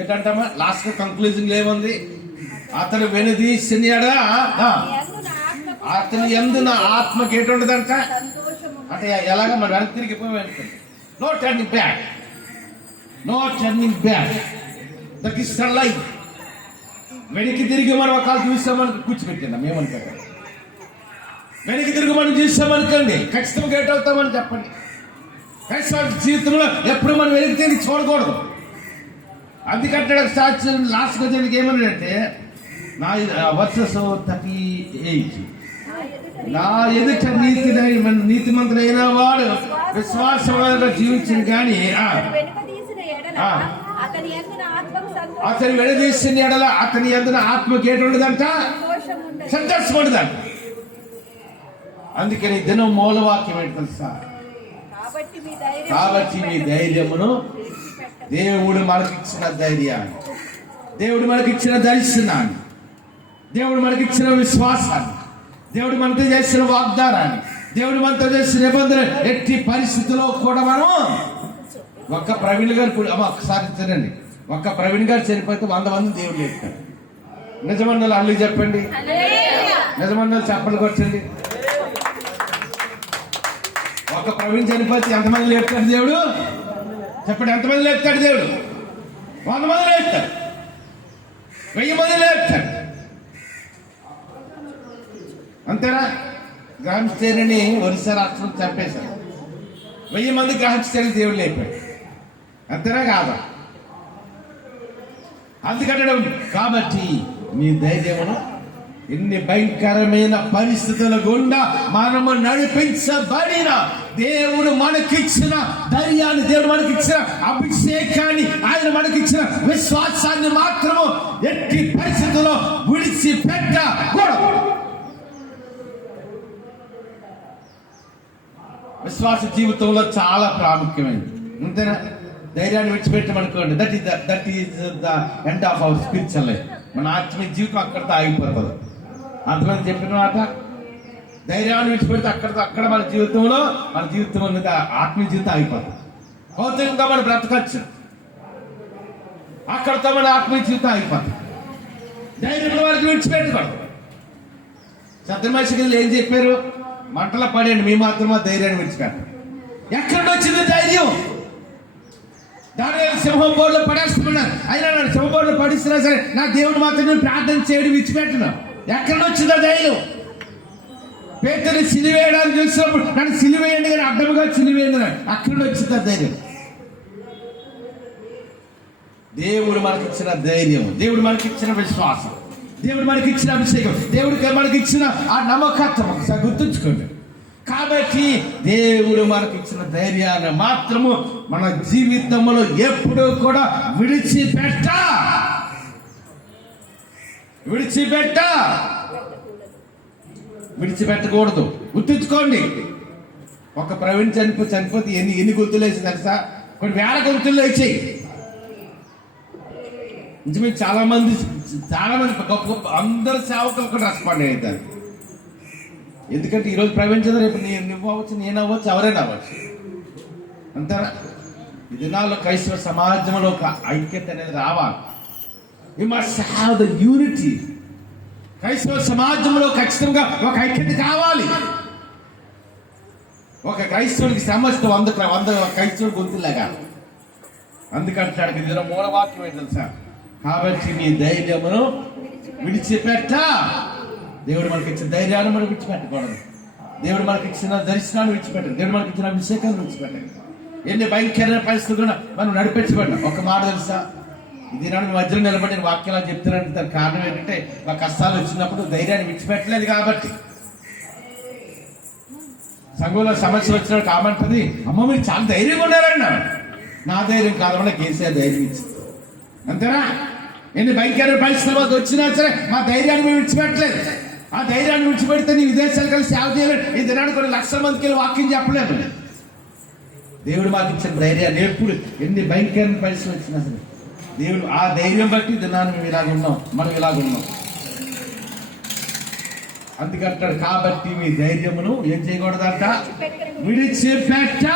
ఏంటంటమ్మా, లాస్ట్ కంక్లూజన్ ఏముంది, అతను వెనుదీసిన అతని యందు నా ఆత్మకి ఏంటుండదంట అంటే ఎలాగ మన వెనక్కి తిరిగిపోయి వెళ్తుంది. No turning back, no turning back. The Christian life. వెనక్కి తిరిగి మనం ఒక చూసామని కూర్చోబెట్టిందాం ఏమనుకోండి, వెనక్కి తిరిగి మనం చూసామనుకోండి ఖచ్చితంగా గేట్ అవుతామని చెప్పండి. క్రైస్తవ జీవితంలో ఎప్పుడు మనం వెనక్కి తిరిగి చూడకూడదు. అందుకంటే సాక్షి లాస్ట్ వచ్చేందుకు ఏమన్నాడంటే, నా వర్సెస్ 38, నా ఎదుట నీతిమంతుడైన వాడు విశ్వాసంగా జీవించింది కానీ అతని వెడదీసిన ఎడల అతని యందు ఆత్మకి ఏటుండదంట, సంతోషం ఉండదంట. అందుకని దినం మూలవాక్యం ఏంటి తెలుసా, కాబట్టి మీ ధైర్యమును, దేవుడు మనకిచ్చిన ధైర్యాన్ని, దేవుడు మనకిచ్చిన దర్శనాన్ని, దేవుడు మనకిచ్చిన విశ్వాసాన్ని, దేవుడు మనతో చేసిన వాగ్దానాన్ని, దేవుడు మనతో చేసిన నిబంధన ఎట్టి పరిస్థితిలో కూడా మనం ఒక్క ప్రవీణ్ గారు ఒకసారి తినండి, ఒక్క ప్రవీణ్ గారు చనిపోతే 100 మంది దేవుడు లేపుతాడు. నిజమన్నలు అల్లు చెప్పండి, నిజమన్నలు చెప్పలు కొట్టండి. ఒక ప్రవీణ్ చనిపోతే ఎంతమంది లేపుతాడు దేవుడు చెప్పండి, ఎంతమంది లేపుతాడు దేవుడు? 100 మంది లేపుతాడు, 1000 మంది లేపుతాడు. అంతేనా? గ్రామశ్రేణిని ఒరిస్సా రాష్ట్రం చంపేశారు. 1000 మంది గ్రహించడానికి దేవుడు లేపాడు. అంతేనా కాదా? అందుకంటే కాబట్టి మీ ధైర్యమును ఎన్ని భయంకరమైన పరిస్థితుల గుండా మనము నడిపించబడిన దేవుడు మనకిచ్చిన ధైర్యాన్ని, దేవుడు మనకిచ్చిన అభిషేకాన్ని, ఆయన మనకిచ్చిన విశ్వాసాన్ని మాత్రము ఎట్టి పరిస్థితుల్లో విడిచిపెట్టకూడదు. విశ్వాస జీవితంలో చాలా ప్రాముఖ్యమైనది. అంతేనా? ధైర్యాన్ని విడిచిపెట్టమనుకోండి, that is the end of our spiritual life. మన ఆత్మీయ జీవితం అక్కడితో ఆగిపోతుంది. అంతమంది చెప్పిన మాట, ధైర్యాన్ని విడిచిపెడితే అక్కడ మన జీవితం అనేది ఆత్మీయ జీవితం ఆగిపోతుంది. భౌతికంగా మనం బ్రతకచ్చు, అక్కడితో మన ఆత్మీయ జీవితం ఆగిపోతుంది. ధైర్యం వారికి విడిచిపెట్టకూడదు. సత్యమనిషికి ఏం చెప్పారు? మంటలో పడండి, మీ మాత్రమే ధైర్యాన్ని విడిచిపెట్టండి. ఎక్కడ వచ్చింది ధైర్యం? దానియేలు సింహం బోర్లో పడేస్తున్నాడు. అయినా నన్ను సింహం బోర్లో పడిస్తున్నా సరే నా దేవుడు మాత్రం నేను ప్రార్థన చేయడం విడిచిపెట్టను. ఎక్కడ వచ్చిందా ధైర్యం? పేతురుని సిలివేయడానికి చూసినప్పుడు నన్ను సిలివేయండి కానీ అడ్డముగా సిలివేయండి, అక్కడ వచ్చిందా ధైర్యం? దేవుడు మనకిచ్చిన ధైర్యం, దేవుడు మనకిచ్చిన విశ్వాసం, దేవుడు మనకిచ్చిన అభిషేకం, దేవుడికి మనకిచ్చిన ఆ నమ్మకత్వం ఒకసారి గుర్తుంచుకోండి. కాబట్టి దేవుడు మనకిచ్చిన ధైర్యాన్ని మాత్రము మన జీవితంలో ఎప్పుడూ కూడా విడిచిపెట్టకూడదు. గుర్తుంచుకోండి. ఒక ప్రవీణ్ చనిపోతే ఎన్ని గొంతులు వేసి తెలుసా? కొన్ని వేల గొంతులు వేసాయి. ఇంచుమించు చాలా మంది గొప్ప అందరు సేవకులు కూడా రెస్పాండ్ అవుతారు. ఎందుకంటే ఈరోజు ప్రవహించదు, రేపు నువ్వు అవ్వచ్చు, నేను అవ్వచ్చు, ఎవరైనా అవ్వచ్చు. అంతేనా? ఈ దినాల్లో క్రైస్తవ సమాజంలో ఒక ఐక్యత అనేది రావాలి. You must have the unity. క్రైస్తవ సమాజంలో ఖచ్చితంగా ఒక ఐక్యత కావాలి. ఒక క్రైస్తవుడికి శ్రమస్తే 100 క్రైస్తవుడు గొంతులేగా. అందుకంటాడు ఇది మూలవాక్యం ఏంటి తెలుసా? కాబట్టి నీ ధైర్యమును విడిచిపెట్ట. దేవుడు మనకి ఇచ్చిన ధైర్యాన్ని మనం విడిచిపెట్టకూడదు. దేవుడు మనకి ఇచ్చిన దర్శనాన్ని విడిచిపెట్టండి. దేవుడు మనకి ఇచ్చిన అభిషేకాన్ని విడిచిపెట్టండి. ఎన్ని భయంకరమైన పరిస్థితులు మనం నడిపించబడ్డాం. ఒక మాట తెలుసా? ఇది నాడు మధ్యలో నిలబడి వాక్యాలు చెప్తున్నానంటే దానికి కారణం ఏంటంటే మా కష్టాలు వచ్చినప్పుడు ధైర్యాన్ని విడిచిపెట్టలేదు కాబట్టి. సంఘంలో సమస్యలు వచ్చినప్పుడు కామంటది, అమ్మ మీరు చాలా ధైర్యంగా ఉన్నారన్నా. నా ధైర్యం కాదన్నా కేసీఆర్ ధైర్యం ఇచ్చింది. అంతేనా? ఎన్ని భయంకరమైన పరిస్థితులు వచ్చినా సరే మా ధైర్యాన్ని మేము విడిచిపెట్టలేదు. ఆ ధైర్యాన్ని విడిచిపెడితే నీ విదేశాలు కలిసి సేవ చేయలేదు. ఈ దినానికి కొన్ని లక్షల మందికి వెళ్ళి వాక్యం చెప్పలేదు. దేవుడు మాకు ఇచ్చిన ధైర్యాన్ని ఎప్పుడు ఎన్ని భయంకరమైన పరిస్థితులు వచ్చినా సరే దేవుడు ఆ ధైర్యం బట్టి దినాన్ని మేము ఇలాగున్నాం, మనం ఇలాగున్నాం. అందుకంటాడు కాబట్టి మీ ధైర్యమును ఏం చేయకూడదంట? విడిచిపెట్ట.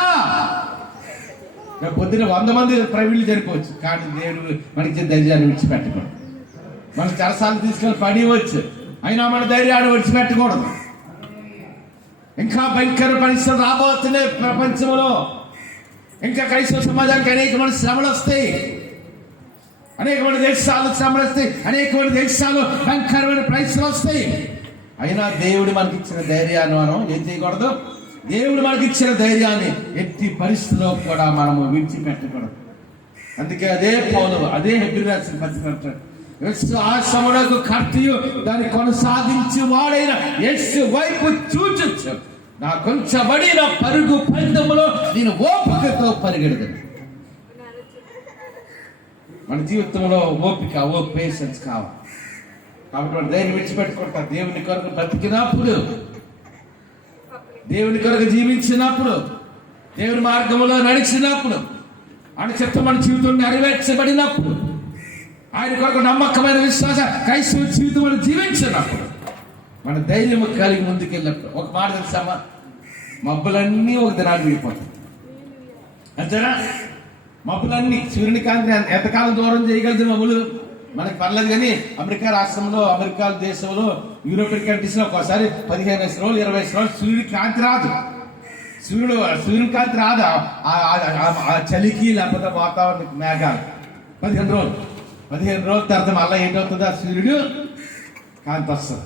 పొద్దున 100 మంది ప్రవీణులు జరిపోవచ్చు, కానీ దేవుడు మనకి ధైర్యాన్ని విడిచిపెట్టకూడదు. మనం చాలాసార్లు తీసుకొని పడివచ్చు, అయినా మన ధైర్యాన్ని విడిచిపెట్టకూడదు. ఇంకా భయంకర పరిస్థితులు రాబోతున్నాయి ప్రపంచంలో. ఇంకా క్రైస్తవ సమాజానికి అనేకమైన శ్రమలు వస్తాయి, అనేకమైన దేశాలు శ్రమలు వస్తాయి, అనేకమైన దేశాలు భయంకరమైన పరిస్థితులు వస్తాయి. అయినా దేవుడు మనకి ఇచ్చిన ధైర్యాన్ని మనం ఏం చేయకూడదు? దేవుడు మనకి ఇచ్చిన ధైర్యాన్ని ఎట్టి పరిస్థితిలో కూడా మనము విడిచిపెట్టకూడదు. అందుకే అదే పౌలు, అదే హెబ్రీ రాసిన పత్రిక, విశ్వాసమునకు కర్తయు దాన్ని కొనసాగించి వాడైన యేసు వైపు చూచొచ్చు నా కొంచెబడిన పరుగు ఫలితములో నేను ఓపికతో పరిగెడతాను. మన జీవితంలో ఓపిక, పేషెన్స్ కావాలి. కాబట్టి వాడు ధైర్యం విడిచిపెట్టుకుంటారు. దేవుని కొరకు బతికినప్పుడు, దేవుని కొరకు జీవించినప్పుడు, దేవుని మార్గంలో నడిచినప్పుడు, ఆయన చిత్తం మన జీవితం నెరవేర్చబడినప్పుడు, ఆయన కొరకు నమ్మకమైన విశ్వాస క్రైస్తవ జీవితం మనం జీవించినప్పుడు, మన ధైర్యం కలిగి ముందుకెళ్ళినప్పుడు ఒక మాట తెలుసామా? మబ్బులన్నీ ఒక దినాన్ని విడిపోతాయి. అంతేనా? మబ్బులన్నీ సూర్యుని కాంతి ఎంతకాలం దూరం చేయగలిగిన మబ్బులు మనకి పర్లేదు. కానీ అమెరికా రాష్ట్రంలో, అమెరికా దేశంలో, యూరోపియన్ కంట్రీస్ లో ఒకసారి 15 రోజులు 20 రోజులు సూర్యుడి కాంతి రాదు. సూర్యుని కాంతి రాదు. ఆ చలికి లేకపోతే వాతావరణ మేఘాలు 15 రోజుల తర్వాత మళ్ళీ ఏంటవుతుంది? ఆ సూర్యుడు కాంతి వస్తుంది,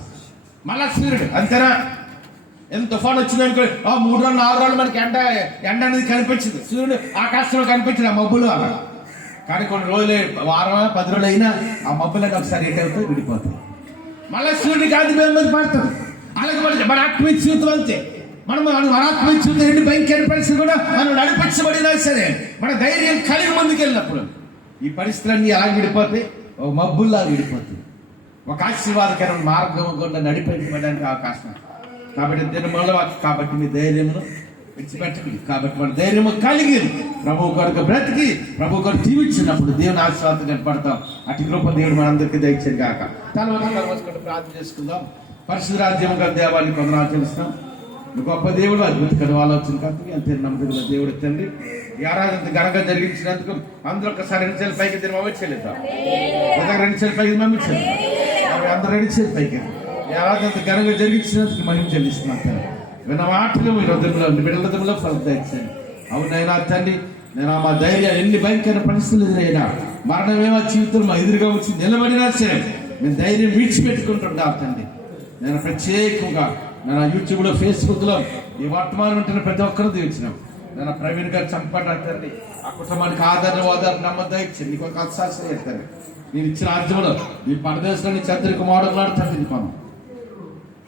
మళ్ళా సూర్యుడు. అంతేనా? ఎంత తుఫాన్ వచ్చింది అనుకో, 3 రోజులు 4 రోజులు మనకి ఎండ అనేది కనిపించింది, సూర్యుడు ఆకాశంలో కనిపించింది ఆ మబ్బులు అలా. కానీ కొన్ని రోజులు, వారం 10 రోజులు అయినా ఆ మబ్బులని ఒకసారి ఏటవుతాయి, విడిపోతాయి, మళ్ళీ సూర్యుడికి కాంతి మీద పడుతుంది. అలాగే మన ఆత్మీయ జీవితం అంతే. మన ఆత్మీయ జీవితం ఎన్ని భయంకర పరిస్థితులు కూడా మనం నడిపించబడినా సరే మన ధైర్యం కలిగి ముందుకు వెళ్ళినప్పుడు ఈ పరిస్థితులన్నీ ఎలా విడిపోతాయి, ఒక మబ్బుల్లా విడిపోతాయి. ఒక ఆశీర్వాదకరమైన మార్గం కూడా నడిపించబడడానికి అవకాశం. కాబట్టి దినములో కాబట్టి మీ ధైర్యమును విడిచిపెట్టండి. కాబట్టి మన ధైర్యము కలిగి ప్రభు కొరకు బ్రతికి ప్రభు కొరకు జీవించినప్పుడు దేవుని ఆశీర్వాదం కనపడతాం. అటు కృప దేవుడు మనందరికీ దయచేది కాక. తలవంచుకుంటూ ప్రార్థన చేసుకుందాం. పరిశుద్ధ రాజ్యం గల దేవాన్ని కొందరు తెలుస్తాం. గొప్ప దేవుడు, అద్భుతకర ఆలోచన కత్తి అంతే నమ్మకం దేవుడు తండ్రి. ఈ ఆరాధన ఘనంగా జరిగించినందుకు అందరూ ఒకసారి 2 చేతుల పైకి మమ్మించలేదా? 2 చేతుల పైకి మమ్మించలేదు. అందరూ 2 చేతుల పైకి ఈ ఆరాధన ఘనంగా జరిగించినందుకు మహిమ చెల్లిస్తున్నాను. విన్న మాటలు మీ హృదయంలో బిడ్డల ఫలం దయచేయండి. అవునైనా తండ్రి, నేను మా ధైర్యం ఎన్ని భయంకర పరిస్థితులు ఎదురైనా, మరణమేమో జీవితం మా ఎదురుగా వచ్చి నిలబడినా సరే నేను ధైర్యం విడిచిపెట్టుకుంటున్నా తండ్రి. నేను ప్రత్యేకంగా నేను యూట్యూబ్లో, ఫేస్బుక్లో ఈ వర్తమానం ఉంటున్న ప్రతి ఒక్కరు దీవించినాం. నేను ప్రవీణ్ గారు చంపడండి, ఆ కుటుంబానికి ఆదరణ ఓదారు నమ్మద్దా ఇచ్చింది. నీకు ఒక అత్సాసం చేస్తాను. నేను ఇచ్చిన రాజ్యంలో ఈ పరదేశంలో చంద్రిక మోడల్ తండ్రి కొను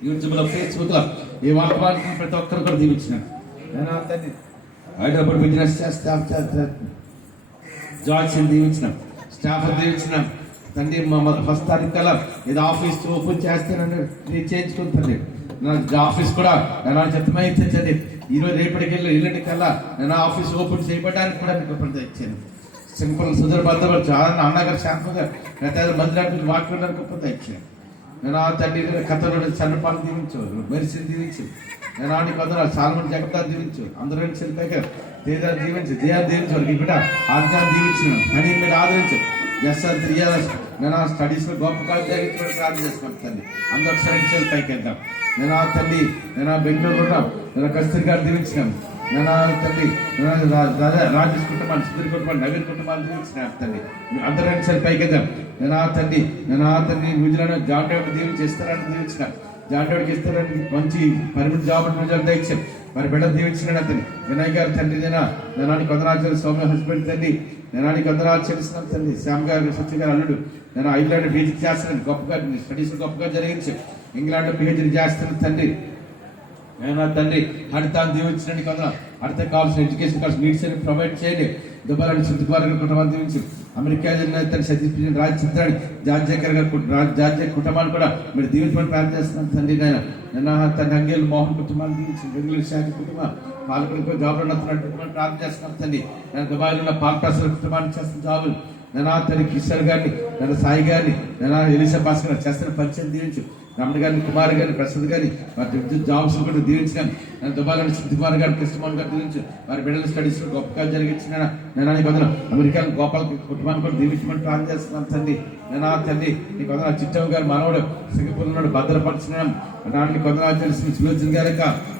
యూట్యూబ్లో, ఫేస్బుక్లో ఈ వర్తమానం ప్రతి ఒక్కరు కూడా దీవించినాను. నేను తండ్రి హైదరాబాద్ బిజినెస్ చేస్తే జాయిన్ దీవించినాం, స్టాఫ్ దీవించినాం తండ్రి. మా ఫస్ట్ తారీఖు కల్లా ఏదో ఆఫీస్ ఓపెన్ చేస్తానండి, నేను చేయించుకుంటాను. నాకు ఆఫీస్ కూడా నేను చెత్తమై తెచ్చండి. ఈరోజు రేపటికి ఎల్లుండి కల్లా నేను ఆఫీస్ ఓపెన్ చేయబడడానికి కూడా మీకు ఎప్పుడు ఇచ్చాను. సింపుల్ సుధర భద్రపడి చాలా అన్నగారు శాంతంగా మందిరానికి వాడుకోవడానికి ఒప్పందం ఇచ్చాను. నేను ఆ తండ్రి కథలో చన్నపాలు దీవించు, మెరిసిని దీవించు, నేను ఆడి కొందరు చాలా మంది జగత్తా దీవించు, అందరూ చెల్లిపోయాక తేజాలు దీవించు, జయాలు దీవించు, వారికి కూడా ఆజ్ఞాన్ని దీవించిన అని మీరు ఆదరించు. నేను ఆ స్టడీస్లో గొప్ప కాలు జరిగించుకొని ప్రార్థన చేసుకుంటాను. అందరూ సరైన పైకి వెళ్తాం. నేను ఆ తల్లి, నేను ఆ బెంగళూరు ఉన్నాం, నేను కస్తూరి గారు దీవించినాను. నేను ఆ తల్లి, రాజేష్ కుటుంబాన్ని, సుధీర్ కుటుంబాన్ని, నవీన్ కుటుంబాన్ని దీవించిన తల్లి. అందరూ 2 సార్లు పైకి వెళ్తాం. నేను ఆ తల్లి న్యూజిలాండ్ జాన్ డేవిడ్ దీవించి ఇస్తారని దీవించిన. జాన్ డేవిడ్కి ఇస్తారని మంచి పర్మనెంట్ జాబ్ న్యూజిలాండ్ ఇచ్చాను. మరి బిడ్డ దీవించిన అతన్ని. వినయ్ గారు తండ్రి, నేనానికి కొందరాచార్య సౌమ్య హస్బెండ్ తండ్రి, నేనానికి కొందరాలు చెల్లిస్తున్నాను తండ్రి. శ్యామ్ గారు, సత్య గారు అల్లుడు, నేను ఐర్లాండ్ పీహెచ్డీ చేస్తున్నాను. గొప్పగా స్టడీస్ గొప్పగా జరిగించి ఇంగ్లాండ్ పీహెచ్డీ చేస్తున్నాను తండ్రి. నేను తండ్రి హరితాన్ని దీవించండి. కొందరు హరిత కావాల్సిన ఎడ్యుకేషన్ కావాల్సిన నీడ్స్ అని ప్రొవైడ్ చేయండి. దుబాయ్ సిద్ధుకుమార్ గారి కుటుంబాన్ని దీవించి, అమెరికా తన సతీష్ రాజ్ చిత్రాన్ని, జార్జేకర్ గారు జార్జే కుటుంబాన్ని కూడా మీరు దీవించమని ప్రార్థన చేస్తున్నాను తండ్రి. నేను తన హంగేలు మోహన్ కుటుంబాన్ని దీవించి, బెంగళూరు శాఖ కుటుంబం పాల్గొని జాబులు ఉన్నట్టుకుని ప్రార్థన చేస్తున్నాను తండ్రి. నేను దుబాయ్లో ఉన్న పాల్ప్రాసుల కుటుంబాన్ని చేస్తున్న జాబులు, నేను తన కిషోర్ గారిని, నేను సాయి గారిని, నేను ఎలిసా భాస్కర్ చేస్తున్న పరిచయం దీవించు. రమణ గారిని, కుమార్ గారిని, ప్రసాద్ గారిని, వారి జాబ్స్ కూడా దీవించినాను. నేను దుబాయ్లో సిద్ధికుమార్ గారు, కృష్ణమోహన్ గారు దీవించు. వారి బిడ్డల స్టడీస్లో గొప్పగా జరిగించిన నేను కొందరు అమెరికా గోపాల కుటుంబాన్ని కూడా దీవించమని ప్రార్థన చేస్తున్నాను తండ్రి. నేను తండ్రి నీ కొందరు చిట్టమ్మ గారు మనవడు సింగపూర్ ఉన్నాడు, భద్రపరిచినాను. నాన్న కొందరు తెలిసిన సులోచన గారి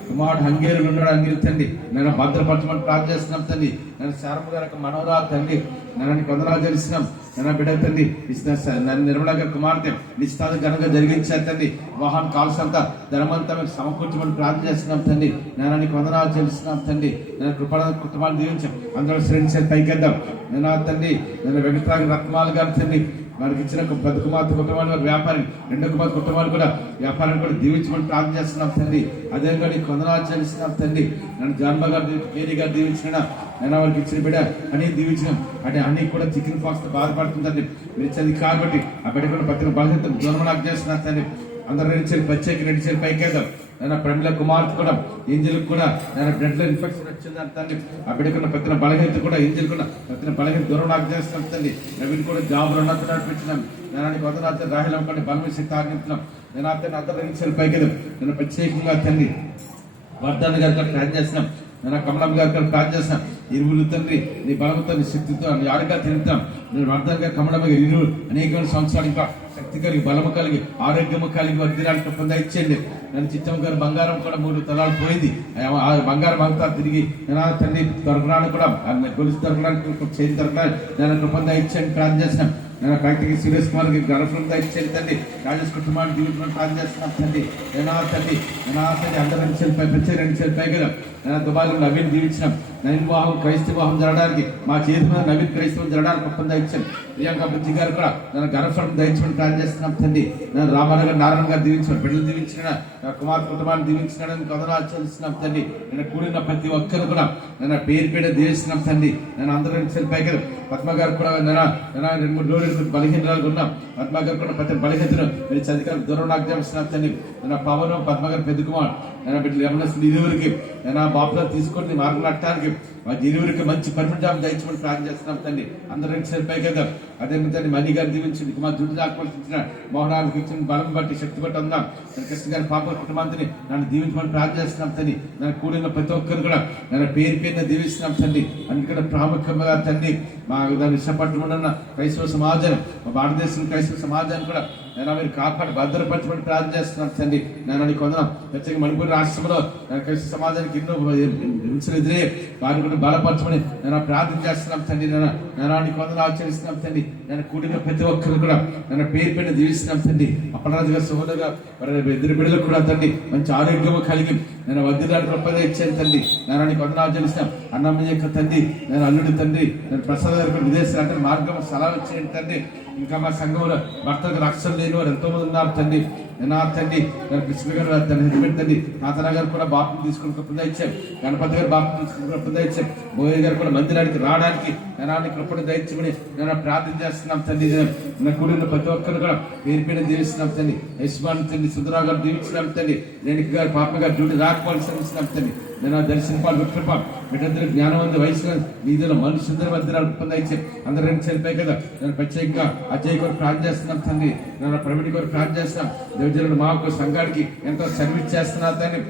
కుమారుడు హంగేరులు ఉన్నాడు, హంగేరు తండ్రి నేను భద్రపరచమని ప్రార్థన చేస్తున్నాం తండ్రి. నేను శారమ్మ గారి మనవరా తండ్రి, నన్ను కొందరు తెలిసినాం. నేను బిడ్డ తండ్రి నన్ను నిర్మలా గారి కుమార్తె నిశ్చితార్థం ఘనంగా జరిగించారు తండ్రి. వాహన కాల్సంతా ధనమంతా మేము సమకూర్చమని ప్రార్థన చేస్తున్నాం తండ్రి. నేను కొందరు తెలుస్తున్నాం తండ్రి. నేను కృపణ కుటుంబాన్ని దీవించాం. అందరూ శ్రేణి పైకెద్దాం. నేను తండ్రి నేను వెంకటరాజు రత్నాలు గారు తండ్రి, వారికి ఇచ్చిన పెద్ద కుమార్తె కుటుంబాన్ని వారి వ్యాపారం, 2వ కుమార్తె కుటుంబాన్ని కూడా వ్యాపారాన్ని కూడా దీవించమని ప్రార్థన చేస్తున్నాం తండ్రి. అదేవిధంగా నీకు కొందనాలు చెల్లిస్తున్నాం తండ్రి. నన్ను జన్మ గారు, కేరీ గారు దీవించిన, నేను వారికి ఇచ్చిన బిడ్డ అని దీవించినాం. అంటే అన్ని కూడా చికెన్ పాక్స్ తో బాధపడుతుందండి. మీరు ఇచ్చేది కాబట్టి ఆ బిడ్డ కూడా ప్రతి బాధ్యత దూరం నాకు చేస్తున్నారు తండ్రి. అందరూ 2 చేతులు ప్రత్యేక 2 చేతులు పైకేద్దాం. నేను ప్రమిళ కుమార్తె కూడా, ఏంజల్కి కూడా నేను బ్లడ్ లో ఇన్ఫెక్షన్ వచ్చిందని తండ్రి. ఆ బిడ్డకున్న పెద్ద బలహీనత కూడా, ఏంజల్ కూడా పెద్ద బలహీన దూరం నాకు చేస్తున్నాం తండ్రి. నవీన్ కూడా జాబ్ ఉన్నట్టు నడిపించినాం. నేను కొంత రాహిలం కంటే బలమైన శక్తి ఆగించున్నాం. నేను అతను అందరూ 2 చేతులు పైకేద్దాం. నేను ప్రత్యేకంగా తండ్రి వర్ధాన్ని గారి ప్రార్థన చేస్తున్నాం. నేను కమలం గారి ప్రార్థన చేస్తున్నాం. ఇరువురు తండ్రి నీ బలంతో, నీ శక్తితో ఆడగా తిరుగుతాం. నేను వర్ధంగా కమలం ఇరువురు అనేక సంవత్సరాలు ఇంకా శక్తి కలిగి, బలము కలిగి, ఆరోగ్యము కలిగి వర్ధిరానికి పొంద ఇచ్చేయండి. నేను చిత్తం గారు బంగారం కూడా 3 తలాలు పోయింది. ఆ బంగారం అంతా తిరిగి నేను తండ్రి దొరకడానికి కూడా గొలుసు దొరకడానికి చేతి దొరకడానికి నేను కృపంగా ఇచ్చేయండి ప్రార్థన చేసినాం. నేను ప్రకటికి సురేష్ కుమార్కి గర్భం దయచేయండి తండ్రి. రాజేష్ కుటుంబాన్ని దీవించమని ప్రార్థన చేస్తున్నాం తండ్రి. నేను తండ్రి అందరూ 2 నిమిషాలు పైగా నేను దుబాయ్లో నవీన్ దీవించినాం. నవీన్ వివాహం క్రైస్తవ వివాహం జరగడానికి మా చేతి మీద నవీన్ క్రైస్తవం జరగడానికి ఒప్పందం దయచాను. ప్రియాంక బుద్ధి గారు కూడా నేను గర్భం దయచమని ప్రార్థన చేస్తున్నాం తండ్రి. నేను రామారావు గారు నారాయణ గారు దీవించాను, బిడ్డలు దీవించిన నా కుమార్ కుటుంబాన్ని దీవించినాడని కథనాలు చెల్లిస్తున్నాం తండ్రి. నేను కూడిన ప్రతి ఒక్కరు కూడా నేను పేరు దీవిస్తున్నాం తండ్రి. నేను అందరూ 2 నిమిషాలు పైగా పద్మ గారు కూడా 2-3 రోజులు బలహీనరాలు ఉన్నాం. పద్మ గారు కూడా ప్రతి బలహీనతను మీరు చదివారు దూరం నాకు చేస్తున్నాం తండ్రి. నేను పవన్ పద్మ గారు పెద్ద కుమార్ నేను బిడ్డలు గమనిస్తుంది ఇదివరకు నేను బాపులో తీసుకొని మార్గం నట్టడానికి ఇరువురికి మంచి పర్మనెంట్ జాబ్ దయచమని ప్రార్థన చేస్తున్నాం తండ్రి. అందరూ 2 నిమిషాలు పైగా అదే తండ్రి మణి గారు దీవించింది, కుమార్ జుట్టు ఆకర్షించిన మోహనానికి ఇచ్చిన బలం బట్టి శక్తి బట్టి ఉందాం. కృష్ణ గారి పాప కుటుంబాన్ని నన్ను దీవించమని ప్రార్థన చేస్తున్నాం తండ్రి. నన్ను కూడిన ప్రతి ఒక్కరు కూడా నన్ను పేరున దీవిస్తున్నాం తండ్రి. అందుకని ప్రాముఖ్యంగా తండ్రి మా దాన్ని విశాఖపట్నంలో ఉన్న క్రైస్తవ సమాజం, మా భారతదేశం క్రైస్తవ సమాజాన్ని కూడా నేను మీరు కాపాడి భద్రపరచమని ప్రార్థన చేస్తున్నాను తండ్రి. నేను కొందరం ప్రత్యేక మణిపూర్ రాష్ట్రంలో క్రైస్తవ సమాజానికి ఎన్నో హింసలు ఎదురే వారిని కూడా బలపరచమని నేను ప్రార్థన చేస్తున్నాం తండ్రి. నేను కొందరు ఆచరిస్తున్నాం తండ్రి. నేను కూడిన ప్రతి ఒక్కరు కూడా నేను పేరు దీవిస్తున్నాం తండ్రి. అప్పలరాజు గారు సోదరుగా ఎదురు బిడ్డలకు కూడా తండ్రి మంచి ఆరోగ్యము కలిగి నేను వద్దులాంటి గొప్పగా ఇచ్చాను తండ్రి. నేను కొందరు ఆచరిస్తాం. అన్నమ్మ యొక్క తండ్రి, నేను అల్లుడి తండ్రి, నేను ప్రసాద్ గారు కూడా విదేశాలు అంటే మార్గం సలహా వచ్చేయండి తండ్రి. ఇంకా మా సంఘంలో భర్తకు రక్షణ లేని వారు ఎంతో మంది ఉన్నారు తండ్రి. నేను తండ్రి నేను కృష్ణ గారు తండ్రి తాతరా గారు కూడా బాప్ని తీసుకుని కృపణ ఇచ్చాం. గణపతి గారు బాప్ని తీసుకుని కృపణ ఇచ్చాం. మోయ గారు కూడా మందిరానికి రావడానికి నేను కృపణ దయచమని నేను ప్రార్థన చేస్తున్నాం తండ్రి. నా కూడిన ప్రతి ఒక్కరు కూడా పేరు దీవిస్తున్నాం తండ్రి. యశ్వాన్ తండ్రి సుధరావు గారు దీవించినాం తండ్రి. రేణుక గారు పాప గారు డ్యూటీ రాకపోవాలి శ్రమిస్తున్నాం తండ్రి. నేను దర్శనపాలు విక్రప బిడ్డందరూ జ్ఞానవంత వయసు వీధిలో మనుషులందరూ మందిరాలు ఒప్పందం ఇచ్చాం. అందరూ 2 నిమిషాలు కదా నేను ప్రత్యేకంగా అజయ్ గారు ప్రార్థన చేస్తున్నాం తండ్రి. నేను ప్రవీణ్ గారు ప్రార్థన చేస్తున్నాం. దేవజనులు మాకు సంఘానికి ఎంతో సర్వీస్ చేస్తున్నారు తండ్రి.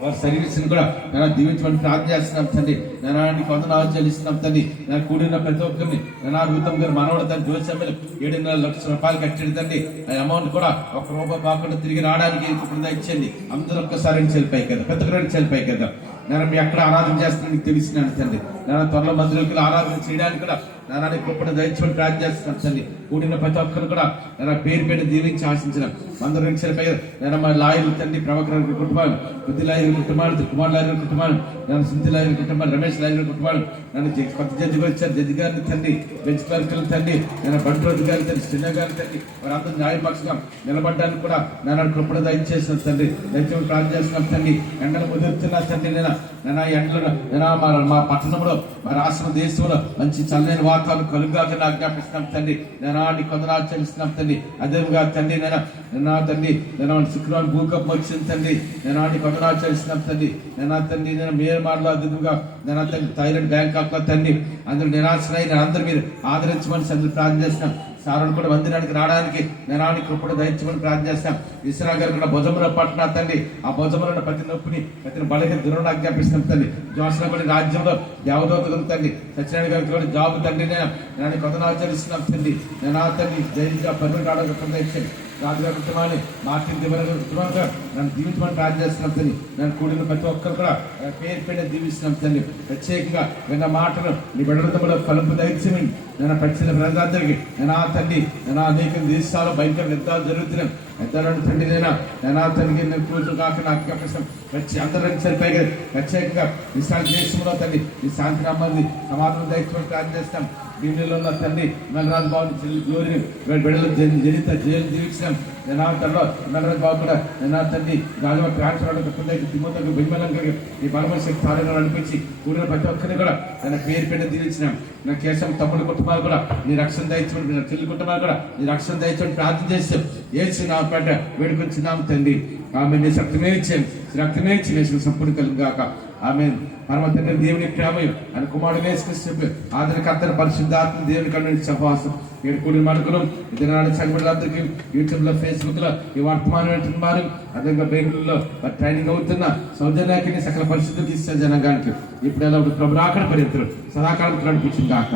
వారి సర్వీస్ని కూడా నేను దీవించమని ప్రార్థన చేస్తున్నాం తండ్రి. నేను కొందరు చెల్లిస్తున్నాం తండ్రి. నేను కూడిన ప్రతి ఒక్కరిని నేను రూపం గారు మనవడు తన జ్యోతిషమ్మలు 7.5 లక్షల రూపాయలు కట్టాడు తండ్రి. ఆ అమౌంట్ కూడా ₹1 కాకుండా తిరిగి రావడానికి ఇప్పుడు ఇచ్చింది. అందరూ ఒక్కసారి 2 నిమిషాలు కదా ప్రతి 2 నిమిషాలు కదా నేను మీ ఎక్కడ ఆరాధన చేస్తున్నాను నీకు తెలిసినాను తండ్రి. నేను త్వరలో మందిలోకి ఆరాధన చేయడానికి కూడా నాన్న గొప్ప దయచమని ప్రార్థన చేస్తున్నాను తండ్రి. కూడిన ప్రతి ఒక్కరు కూడా నేను పేరు దీవించి ఆశించిన 100 నిమిషాల పైగా నేను మా లాయర్లు తండ్రి, ప్రభాకర్ కుటుంబాలు, బుద్ధి లాయర్ కుటుంబాలు, కుమార్ లాయర్ కుటుంబాలు, నేను సింధి లాయర్ కుటుంబాలు, రమేష్ లాయర్ కుటుంబాలు, నన్ను కొత్త జడ్జి గారు వచ్చారు, జడ్జి గారిని తండ్రి, బెంచ్ క్లర్కులు తండ్రి, నేను బంట్రోజు గారి తండ్రి, చిన్న గారి తండ్రి, వారందరూ న్యాయపక్షంగా నిలబడ్డానికి కూడా నేను కృపణ దయచేసిన తండ్రి. దయచేసి ప్రార్థన చేస్తున్నాం తండ్రి. ఎండలు ముదురుతున్నా తండ్రి. నేను ఎండలు మా పట్టణంలో మా రాష్ట్ర దేశంలో మంచి చల్లని వాతావరణం కలుగాక ఆజ్ఞాపిస్తున్నాం తండ్రి. నేను కొందరు ఆచరిస్తున్నాం తండ్రి. అదేవిధంగా తండ్రి నేను తండ్రి నేను శుక్రవారం భూకంపం వచ్చింది తండ్రి. నేను కొందరు ఆచరిస్తున్నాం తండ్రి. నేను తండ్రి నేను మేరమాడలో అదేవిధంగా నేను తండ్రి థైరాయిడ్ బ్యాంకాక్ లో తండ్రి అందరూ నిరాశనై అందరూ మీరు ఆదరించమని తండ్రి ప్రార్థన చేస్తున్నాం. సారాన్ని కూడా మందిరానికి రావడానికి నేను కృపణ దయచమని ప్రార్థన చేస్తాం. ఇస్రా గారు కూడా భుజములో పట్టిన తండ్రి. ఆ భుజములో ప్రతి నొప్పిని ప్రతి బలహీన దురణ ఆజ్ఞాపిస్తాం తండ్రి. జోసన కూడా రాజ్యంలో దేవదూత తండ్రి. సత్యనారాయణ గారికి కూడా జాబు తండ్రి. నేను కొంత ఆచరిస్తున్నాం తండ్రి. నేను తండ్రి జైలుగా పనులు రావడానికి ఇచ్చాను. రాజుగారి కుటుంబాన్ని మార్టిన్ కుటుంబాన్ని నన్ను దీవించమని ప్రార్థన చేస్తున్నాం తండ్రి. నేను కూడిన ప్రతి ఒక్కరు కూడా పేరు దీవిస్తున్నాం తండ్రి. ప్రత్యేకంగా విన్న మాటలు నీ బిడ్డలతో ఫలింపు దయచేయమని నేను ప్రతి ప్రజలందరికీ నేను తండ్రి నేను అనేక దేశాల్లో భయంకర యుద్ధాలు జరుగుతున్నాయి. యుద్ధాలను తండ్రి నేను తండ్రికి నేను కూతురు కాక నాకు ప్రతి అందరూ సరిపోయి ప్రత్యేకంగా విశాఖ దేశంలో తండ్రి ఈ శాంతి నమ్మని సమాధానం దయచేయమని ప్రార్థన చేస్తాం. దీనిలో ఉన్న తండ్రి నల్లరాజు బాబు గ్లోరిని బిడ్డలు జనిత జైలు జీవించాం. నినాటంలో నల్లరాజు బాబు కూడా నినా తండ్రి రాజువ ట్రాన్స్ఫర్ తిమ్మతకు బిమ్మలంగా ఈ బలమైన శక్తి తాళాలను అనిపించి కూడిన ప్రతి ఒక్కరిని కూడా నేను పేరు దీవించినాం. నా కేశం తమ్ముడు కుటుంబాలు కూడా నీ రక్షణ దయచమని, నా చెల్లి కుటుంబాలు కూడా నీ రక్షణ దయచమని ప్రార్థన చేస్తాం. ఏడ్చి నా పేట వేడుకొచ్చినాం తండ్రి. ఆమె నీ రక్తమే ఇచ్చాను, రక్తమే ఇచ్చి వేసుకుని సంపూర్ణ కలుగాక. ఆమె పరమ తండ్రి దేవుని ప్రేమయం అని కుమారుడు వేసుకుని ఆదరకర్తన పరిశుద్ధాత్మ దేవుని కన్ను సహవాసం ఏడుకూడి మనుకులు ఇతర సంఘటనలందరికీ యూట్యూబ్ లో, ఫేస్బుక్ లో ఈ వర్తమానం వింటున్నారు. అదేవిధంగా బెంగళూరులో ట్రైనింగ్ అవుతున్న సౌజన్యాకి సకల పరిశుద్ధికి ఇస్తే జనగానికి ఇప్పుడు ఎలా ప్రభు రాకడ పరిత్తులు సదాకాలం నడిపించింది కాక.